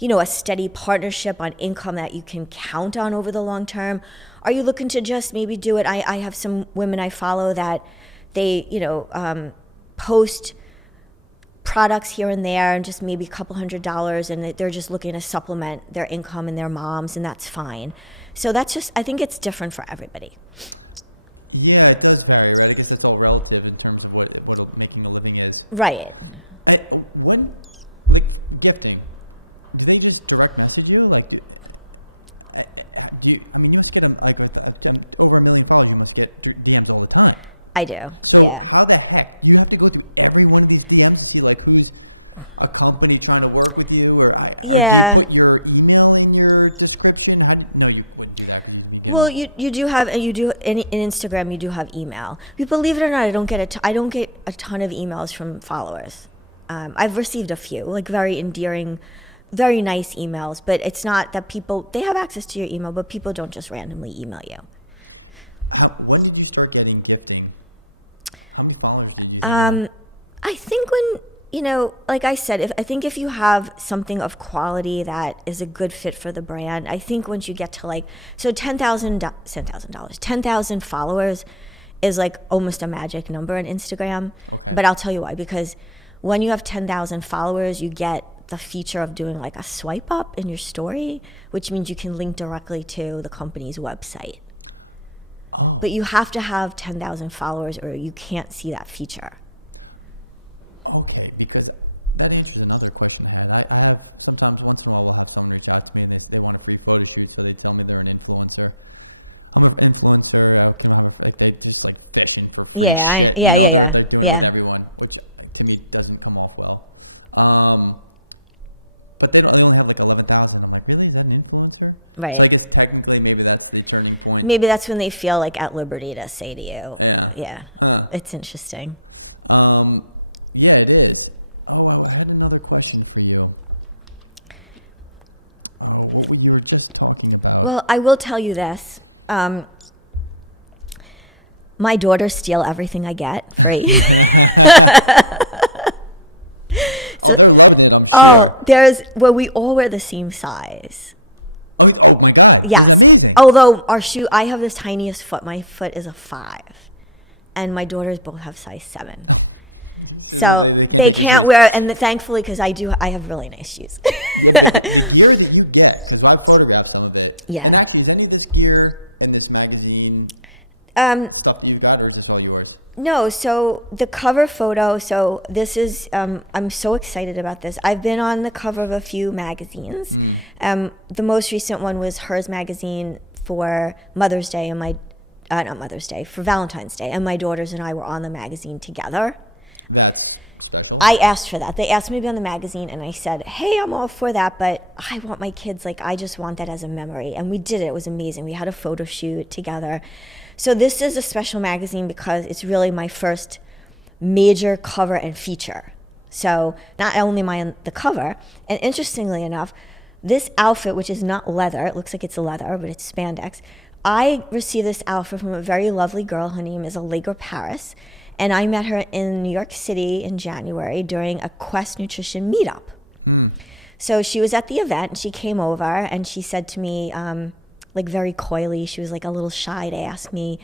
a steady partnership on income that you can count on over the long term? Are you looking to just maybe do it? I have some women I follow that they, post products here and there and just maybe a couple $100, and they're just looking to supplement their income and their moms, and that's fine. So that's just, I think it's different for everybody. Yeah, it does vary. Like, it's just all relative in terms of what making a living is. Right. When, gifting, they just direct message you, you get over $1 million, you must get your hands all the time. I do, yeah. How the heck? You have to go to everyone you can to see who's a company trying to work with you, or yeah. You put your email in your description. I don't know you put that. Well, you do have, and you do in Instagram, you do have email. Believe it or not, I don't get a ton of emails from followers. I've received a few, like very endearing, very nice emails, but it's not that they have access to your email, but people don't just randomly email you. When did you start getting gifting? How many followers do you I think when, like I said, if you have something of quality that is a good fit for the brand, I think once you get to 10,000 followers is like almost a magic number on Instagram. Okay. But I'll tell you why, because when you have 10,000 followers, you get the feature of doing like a swipe up in your story, which means you can link directly to the company's website. But you have to have 10,000 followers or you can't see that feature. Okay, because that is another question. I have sometimes once in a while someone reach out to me and they want a free photo shoot, so they tell me they're an influencer. I'm an influencer, they just like fishing for yeah. Everyone, which to me doesn't come off well. But then I only have like 11,000. I'm like, really? Is that an influencer? Right. I guess technically maybe that's the turning point. Maybe that's when they feel like at liberty to say to you. Yeah. It's interesting. Yeah, it is. I have another question for you. Well, I will tell you this. My daughters steal everything I get free. We all wear the same size. Oh my God. Yes. Although I have the tiniest foot. My foot is a 5. And my daughters both have size 7. So they can't wear, and thankfully, because I have really nice shoes. Yeah. No, so the cover photo, so this is, I'm so excited about this. I've been on the cover of a few magazines. The most recent one was Hers magazine for Mother's Day, and not Mother's Day, for Valentine's Day, and my daughters and I were on the magazine together. That's special. I asked for that. They asked me to be on the magazine, and I said, hey, I'm all for that, but I want my kids, like, I just want that as a memory. And we did it. It was amazing. We had a photo shoot together. So this is a special magazine because it's really my first major cover and feature. So not only am I on the cover, and interestingly enough, this outfit, which is not leather, it looks like it's leather, but it's spandex. I received this outfit from a very lovely girl. Her name is Allegra Paris. And I met her in New York City in January during a Quest Nutrition meetup. So she was at the event, and she came over, and she said to me, like very coyly, she was like a little shy to ask me,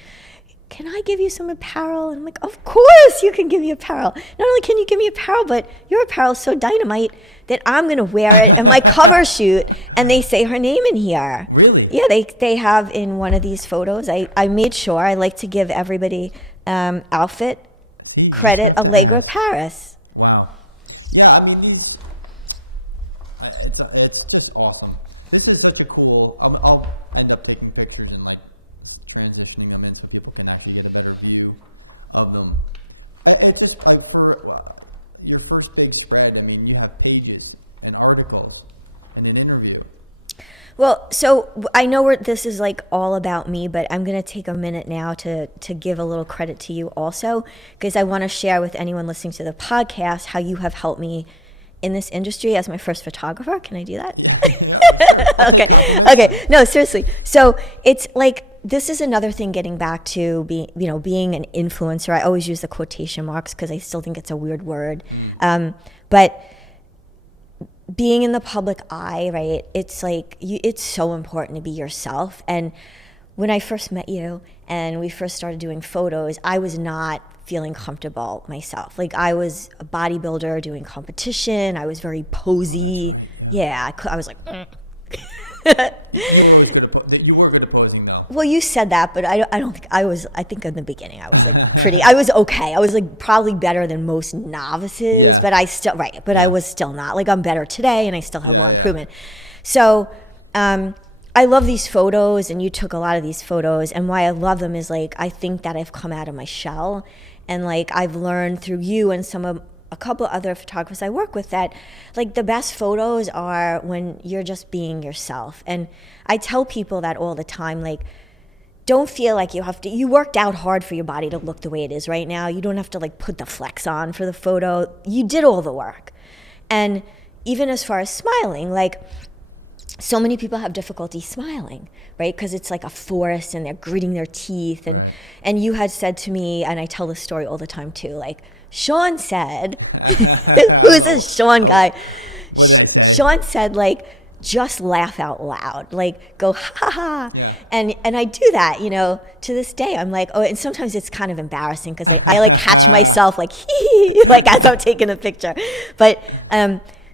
can I give you some apparel? And I'm like, of course you can give me apparel. Not only can you give me apparel, but your apparel is so dynamite that I'm going to wear it in my cover shoot. And they say her name in here. Really? Yeah, they have in one of these photos. I made sure I like to give everybody outfit credit Allegra Paris. Wow. Yeah, I mean, it's just awesome. This is just a cool. I'll end up taking pictures and like transitioning them in so people can actually get a better view of them. It's just for your first big spread. I mean, you have pages and articles and an interview. Well, so I know this is like all about me, but I'm going to take a minute now to give a little credit to you also, because I want to share with anyone listening to the podcast how you have helped me in this industry as my first photographer. Can I do that? Okay. No, seriously. So it's like, this is another thing getting back to being an influencer. I always use the quotation marks because I still think it's a weird word. But being in the public eye, right? It's like, it's so important to be yourself. And when I first met you and we first started doing photos, I was not feeling comfortable myself. Like, I was a bodybuilder doing competition. I was very posy. Yeah, I was like, You were good at posing though. Well, you said that, but I don't think I was. I think in the beginning I was like I was okay. I was like probably better than most novices, but I was still not. Like, I'm better today, and I still have more improvement. So I love these photos, and you took a lot of these photos, and why I love them is, like, I think that I've come out of my shell, and like I've learned through you and a couple other photographers I work with that, like, the best photos are when you're just being yourself. And I tell people that all the time, like, don't feel like you worked out hard for your body to look the way it is right now. You don't have to like put the flex on for the photo. You did all the work. And even as far as smiling, like, so many people have difficulty smiling, right? Because it's like a forest and they're gritting their teeth. And you had said to me, and I tell this story all the time too, like, Sean said, who's this Sean guy? Sean said, like, just laugh out loud, like, go ha ha. Yeah. And I do that, to this day. I'm like, oh, and sometimes it's kind of embarrassing because I like catch myself like hee, like, as I'm taking a picture. But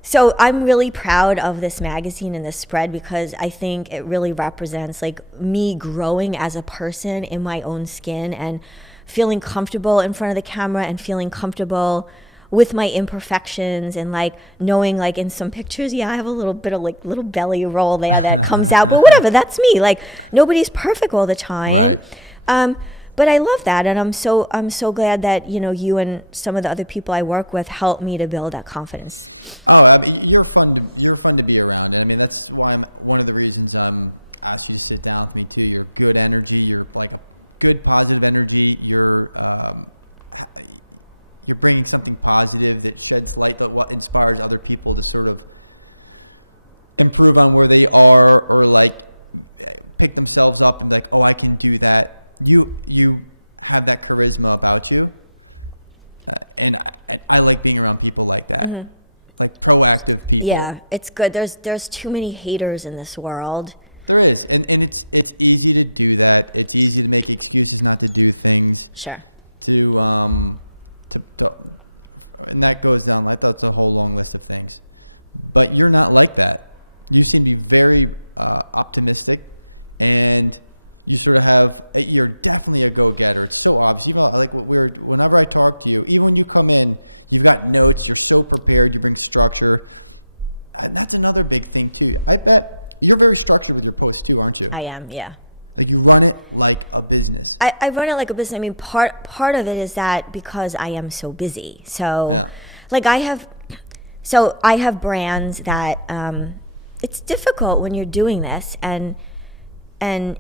so I'm really proud of this magazine and this spread because I think it really represents like me growing as a person in my own skin and feeling comfortable in front of the camera and feeling comfortable with my imperfections and like knowing, like, in some pictures, I have a little bit of like little belly roll there that comes out, but whatever, that's me. Like, nobody's perfect all the time. But I love that, and I'm so glad that you and some of the other people I work with help me to build that confidence. Oh, I mean, you're fun to be around. I mean, that's one of the reasons you sit down with me too. You're good energy. You're like good positive energy. You're bringing something positive that sheds light on what inspires other people to sort of improve on where they are, or like pick themselves up and like, oh, I can do that. You have that charisma about you, and I like being around people like that. Mm-hmm. Like proactive people. Yeah, it's good. There's too many haters in this world. There is, and it's easy to do that. It's easy to make excuses not to do things. Sure. And that goes down with the whole long list of things. But you're not like that. You seem to be very optimistic, and you sort of have, you're definitely a go-getter. It's so obvious. Whenever I talk to you, even when you come in, you've got notes, you're so prepared, you bring structure. And that's another big thing too. You're very structured with your posts too, aren't you? I am, yeah. If you run it like a business. I run it like a business. I mean, part of it is that because I am so busy. So, like I have brands that it's difficult when you're doing this and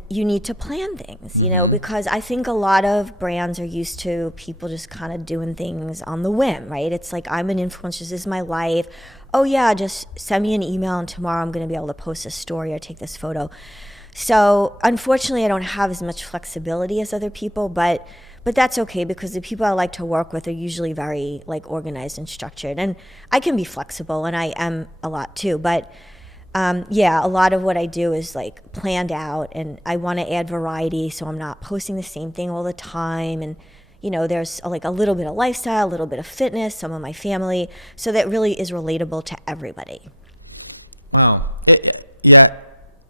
you need to plan things, because I think a lot of brands are used to people just kind of doing things on the whim, right? It's like, I'm an influencer, this is my life. Oh yeah, just send me an email and tomorrow I'm going to be able to post a story or take this photo. So unfortunately, I don't have as much flexibility as other people, but that's okay because the people I like to work with are usually very like organized and structured, and I can be flexible, and I am a lot too. But a lot of what I do is like planned out, and I want to add variety, so I'm not posting the same thing all the time. And there's like a little bit of lifestyle, a little bit of fitness, some of my family, so that really is relatable to everybody. Wow. Yeah.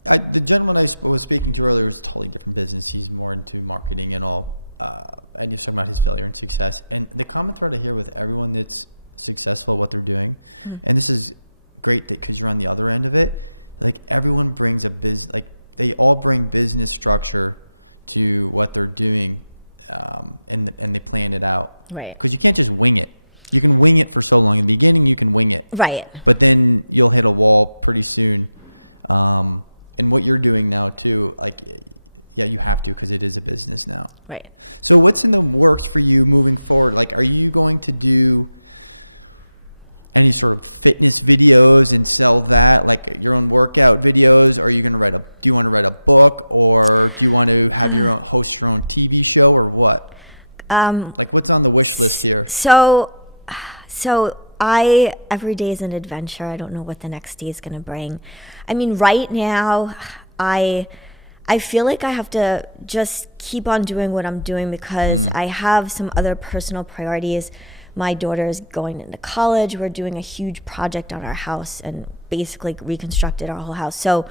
The gentleman I was speaking to earlier was totally different business. He's more into marketing and all. And just about failure and success. And the common thread I hear with everyone that's successful at what they're doing, and this is great because you're on the other end of it. Like everyone brings a business, like they all bring business structure to what they're doing, and they plan it out. Right. Because you can't just wing it. You can wing it for so long. In the beginning, you can wing it. Right. But then you'll hit a wall pretty soon. And what you're doing now too, like, you have to because it is a business, Right. So what's going to work for you moving forward? Like, are you going to do any sort of fitness videos and sell that, like your own workout videos? Or are you going to do you want to write a book, or do you want to host your own TV show, or what? Like, what's on the wish list here? So every day is an adventure. I don't know what the next day is going to bring. I mean, right now, I feel like I have to just keep on doing what I'm doing because I have some other personal priorities. My daughter is going into college. We're doing a huge project on our house and basically reconstructed our whole house. So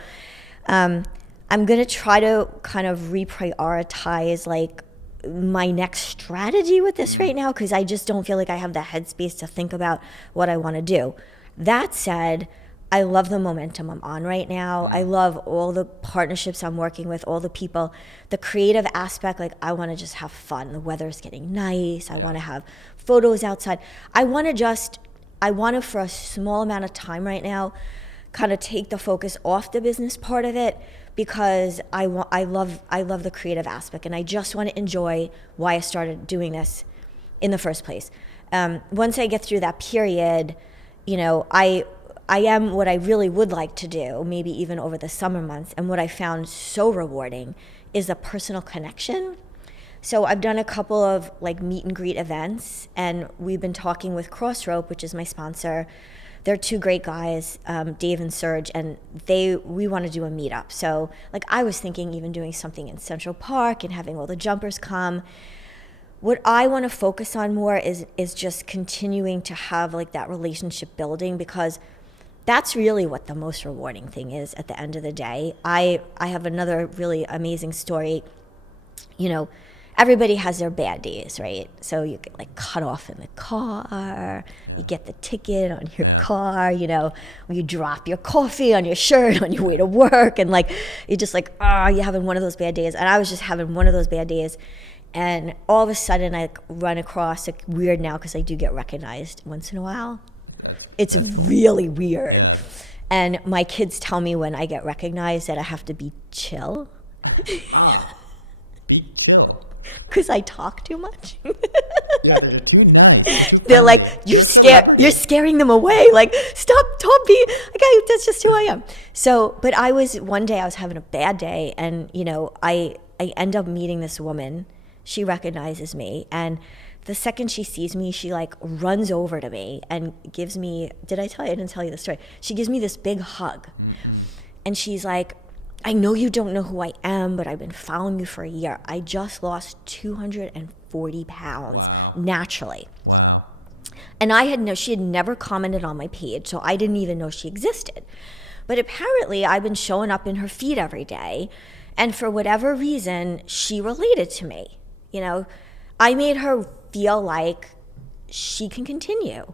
I'm going to try to kind of reprioritize like my next strategy with this right now because I just don't feel like I have the headspace to think about what I want to do. That said, I love the momentum I'm on right now. I love all the partnerships I'm working with, all the people, the creative aspect. Like I want to just have fun. The weather's getting nice. I want to have photos outside. I want to for a small amount of time right now, kind of take the focus off the business part of it because I love the creative aspect and I just want to enjoy why I started doing this in the first place. Once I get through that period, I am what I really would like to do, maybe even over the summer months. And what I found so rewarding is the personal connection. So I've done a couple of like meet and greet events, and we've been talking with Crossrope, which is my sponsor. They're two great guys, Dave and Serge, and we want to do a meetup. So like I was thinking even doing something in Central Park and having all the jumpers come. What I want to focus on more is just continuing to have like that relationship building because that's really what the most rewarding thing is at the end of the day. I have another really amazing story. Everybody has their bad days, right? So you get like cut off in the car, you get the ticket on your car, you drop your coffee on your shirt on your way to work, and like you're just like, you're having one of those bad days. And I was just having one of those bad days. And all of a sudden I run across, like weird now because I do get recognized once in a while. It's really weird. And my kids tell me when I get recognized that I have to be chill. Be chill. Because I talk too much. They're like, you're scaring them away. Like, stop, don't be. Like, that's just who I am. So, but one day I was having a bad day, and, I end up meeting this woman. She recognizes me, and the second she sees me, she like runs over to me and gives me, did I tell you? I didn't tell you the story. She gives me this big hug. And she's like, I know you don't know who I am, but I've been following you for a year. I just lost 240 pounds naturally. And she had never commented on my page, so I didn't even know she existed. But apparently I've been showing up in her feed every day. And for whatever reason, she related to me. I made her feel like she can continue.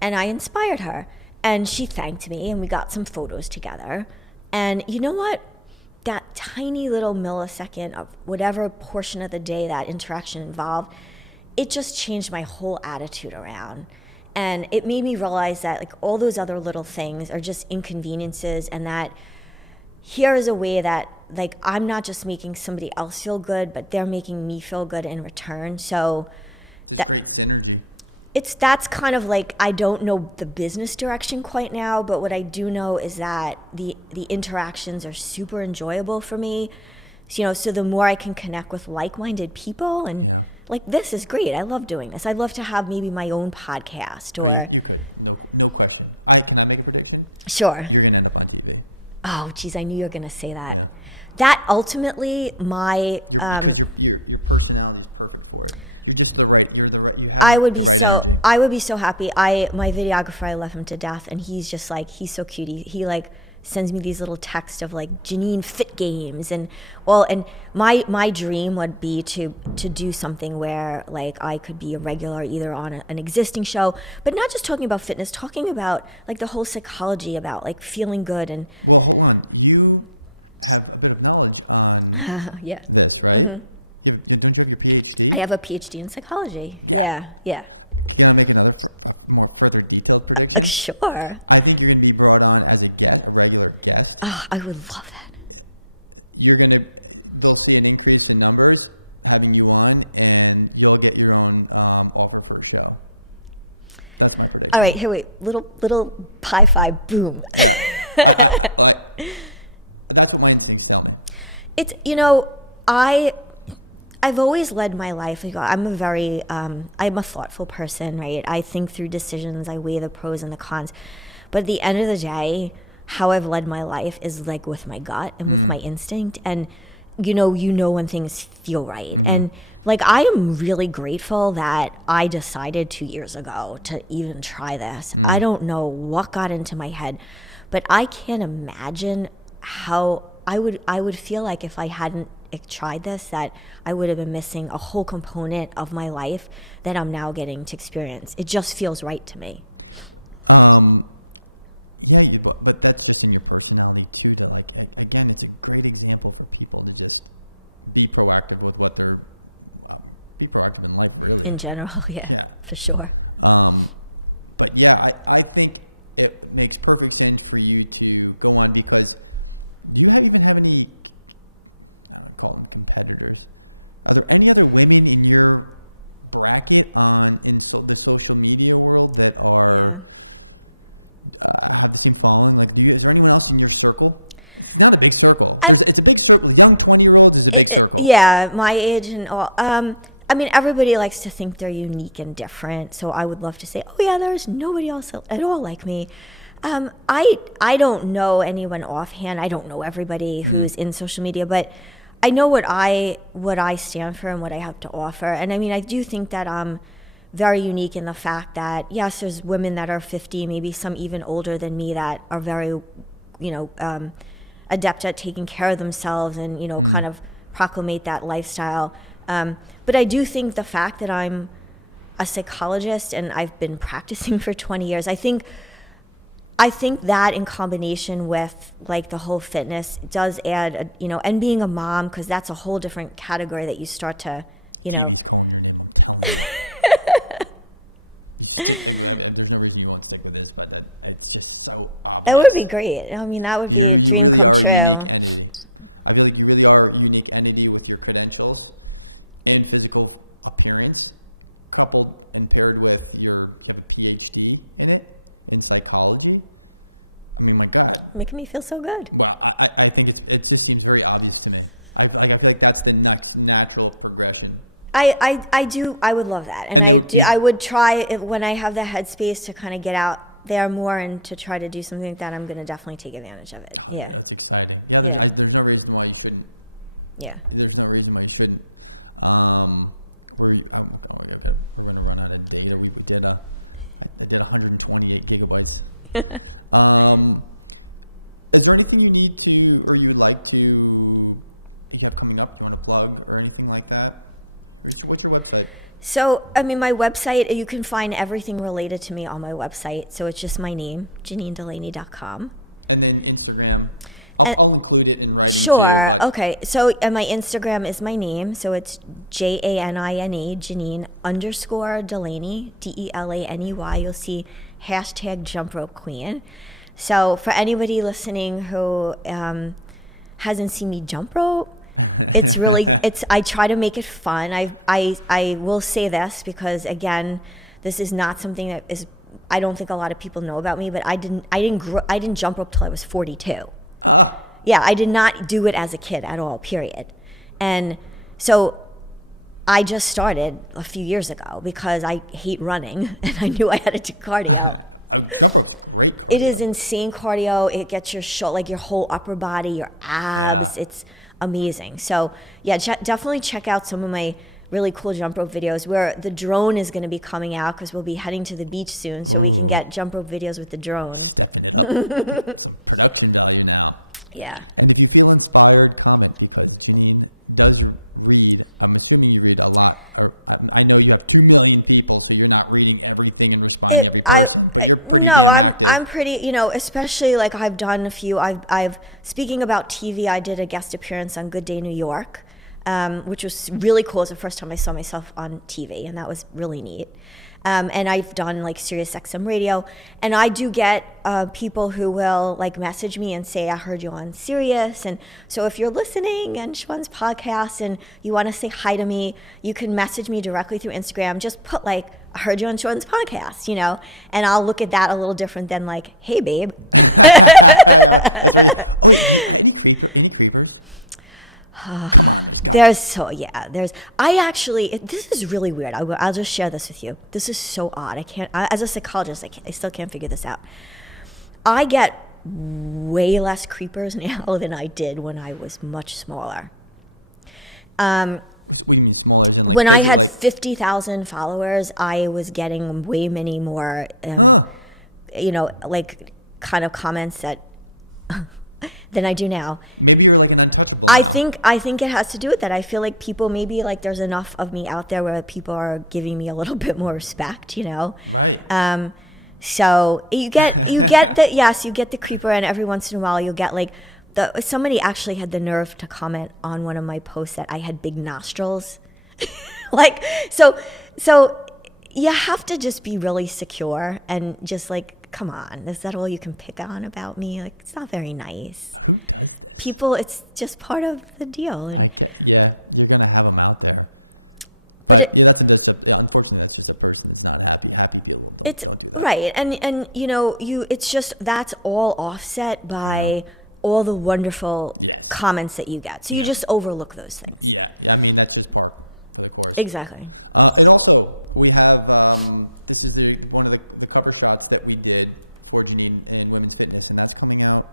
And I inspired her. And she thanked me, and we got some photos together. And you know what? that tiny little millisecond of whatever portion of the day that interaction involved, it just changed my whole attitude around. And it made me realize that like all those other little things are just inconveniences, and that here is a way that like I'm not just making somebody else feel good, but they're making me feel good in return. So that's kind of like, I don't know the business direction quite now, but what I do know is that the interactions are super enjoyable for me. So the more I can connect with like-minded people, and like this is great. I love doing this. I'd love to have maybe my own podcast or. No question. I have not make predictions. Sure. You're gonna come on TV. Oh, geez, I knew you were going to say that. That ultimately, my Your personality is perfect for it. You're just the right. You're the right. I would be so happy. My videographer, I love him to death, and he's just like, he's so cute. He like sends me these little texts of like Janine fit games and my dream would be to do something where like I could be a regular either on an existing show, but not just talking about fitness, talking about like the whole psychology about like feeling good and. Well, hold on. You have good knowledge on Yeah. this, right? Mm-hmm. Did you get a PhD? I have a PhD in psychology. Yeah. You're gonna get a more perfect detail prediction. Sure. I think you're gonna be brought on as a guest, regular guest. Oh, I would love that. They'll see an increase in numbers having you on, and you'll get your own offer for the show. Definitely. All right, here, wait. Little high five, boom. But that's the main thing, so. It's, I've always led my life. Like, I'm a thoughtful person, right? I think through decisions. I weigh the pros and the cons. But at the end of the day, how I've led my life is like with my gut and with my instinct. And, you know when things feel right. And like, I am really grateful that I decided 2 years ago to even try this. I don't know what got into my head, but I can't imagine how I would feel like if I hadn't tried this, that I would have been missing a whole component of my life that I'm now getting to experience. It just feels right to me. But that's just in your personality. Again, it's a great example for people to just be proactive with what they're be proactive with what In general, yeah, for sure. But yeah, I think it makes perfect sense for you to go on because you haven't had any any other women in your bracket in the social media world that are too fallen? Like, is there anyone else in your circle? Not a big circle. It's a big circle. How 20-year-olds is a big circle. Yeah, my age and all. I mean, everybody likes to think they're unique and different, so I would love to say, oh yeah, there's nobody else at all like me. I don't know anyone offhand. I don't know everybody who's in social media, but I know what I stand for and what I have to offer. And I mean, I do think that I'm very unique in the fact that, yes, there's women that are 50, maybe some even older than me, that are very, adept at taking care of themselves and, kind of proclamate that lifestyle. But I do think the fact that I'm a psychologist and I've been practicing for 20 years, I think that in combination with like the whole fitness does add, and being a mom, because that's a whole different category that you start to, That would be great. I mean, that would be a dream come true. I think you are a unique entity with your credentials and physical appearance, coupled and paired with your PhD in it, in psychology. I mean, like that. Making me feel so good. But I think it's very obvious to me. I think that's the natural progression. I would love that. And I would try it when I have the headspace to kind of get out there more and to try to do something like that. I'm going to definitely take advantage of it. Yeah. Yeah. There's no reason why you shouldn't. Yeah. There's no reason why you shouldn't. We're going to run out of here. We can get 128 gigabytes. Is there anything you need to, or you'd like to, coming up, want to plug or anything like that? What's your website? So, I mean, my website, you can find everything related to me on my website. So it's just my name, JanineDelaney.com. And then Instagram. I'll include it in writing. Sure. Okay. So, and my Instagram is my name. So it's Janine, Janine _Delaney, Delaney. You'll see hashtag jump rope queen. So for anybody listening who hasn't seen me jump rope, it's really, I try to make it fun. I will say this because again, this is not something that is, I don't think a lot of people know about me, but I didn't jump rope till I was 42. Yeah, I did not do it as a kid at all, period. And so I just started a few years ago because I hate running and I knew I had to do cardio. It is insane cardio. It gets your whole upper body, your abs. It's amazing. So yeah, definitely check out some of my really cool jump rope videos where the drone is going to be coming out because we'll be heading to the beach soon so we can get jump rope videos with the drone. Yeah. I'm pretty, especially like I've done a few. I've speaking about TV. I did a guest appearance on Good Day New York, which was really cool. It's the first time I saw myself on TV, and that was really neat. And I've done like Sirius XM radio, and I do get people who will like message me and say, I heard you on Sirius. And so if you're listening and Sean's podcast and you want to say hi to me, you can message me directly through Instagram. Just put like, I heard you on Sean's podcast, and I'll look at that a little different than like, hey babe. This is really weird. I'll just share this with you. This is so odd. As a psychologist, I still can't figure this out. I get way less creepers now than I did when I was much smaller. When I had 50,000 followers, I was getting way many more, like kind of comments that than I do now. Maybe you're like an unacceptable. I think it has to do with that. I feel like people, maybe like there's enough of me out there where people are giving me a little bit more respect, Right. So you get the creeper, and every once in a while you'll get like somebody actually had the nerve to comment on one of my posts that I had big nostrils. Like so you have to just be really secure and just like, come on, is that all you can pick on about me? Like, it's not very nice. People, it's just part of the deal. And but it's right, and it's just that's all offset by all the wonderful comments that you get. So you just overlook those things. That's just part. Exactly. And also, we have this is one of the cover shots that we did for Janine and Women's Fitness, and that's coming out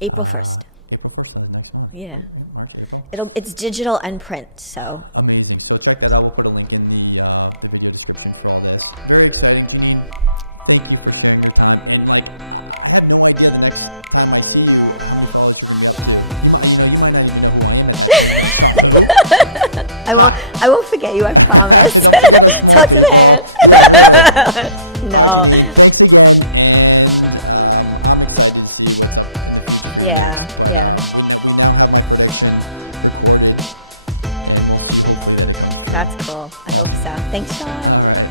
April 1st. Yeah. It's digital and print, so. Amazing. So it's like that. I will put a link in the video description for all that. Very exciting. Janine, I had no idea that I might do I won't forget you, I promise. Talk to the hand. No. Yeah. That's cool. I hope so. Thanks, Sean.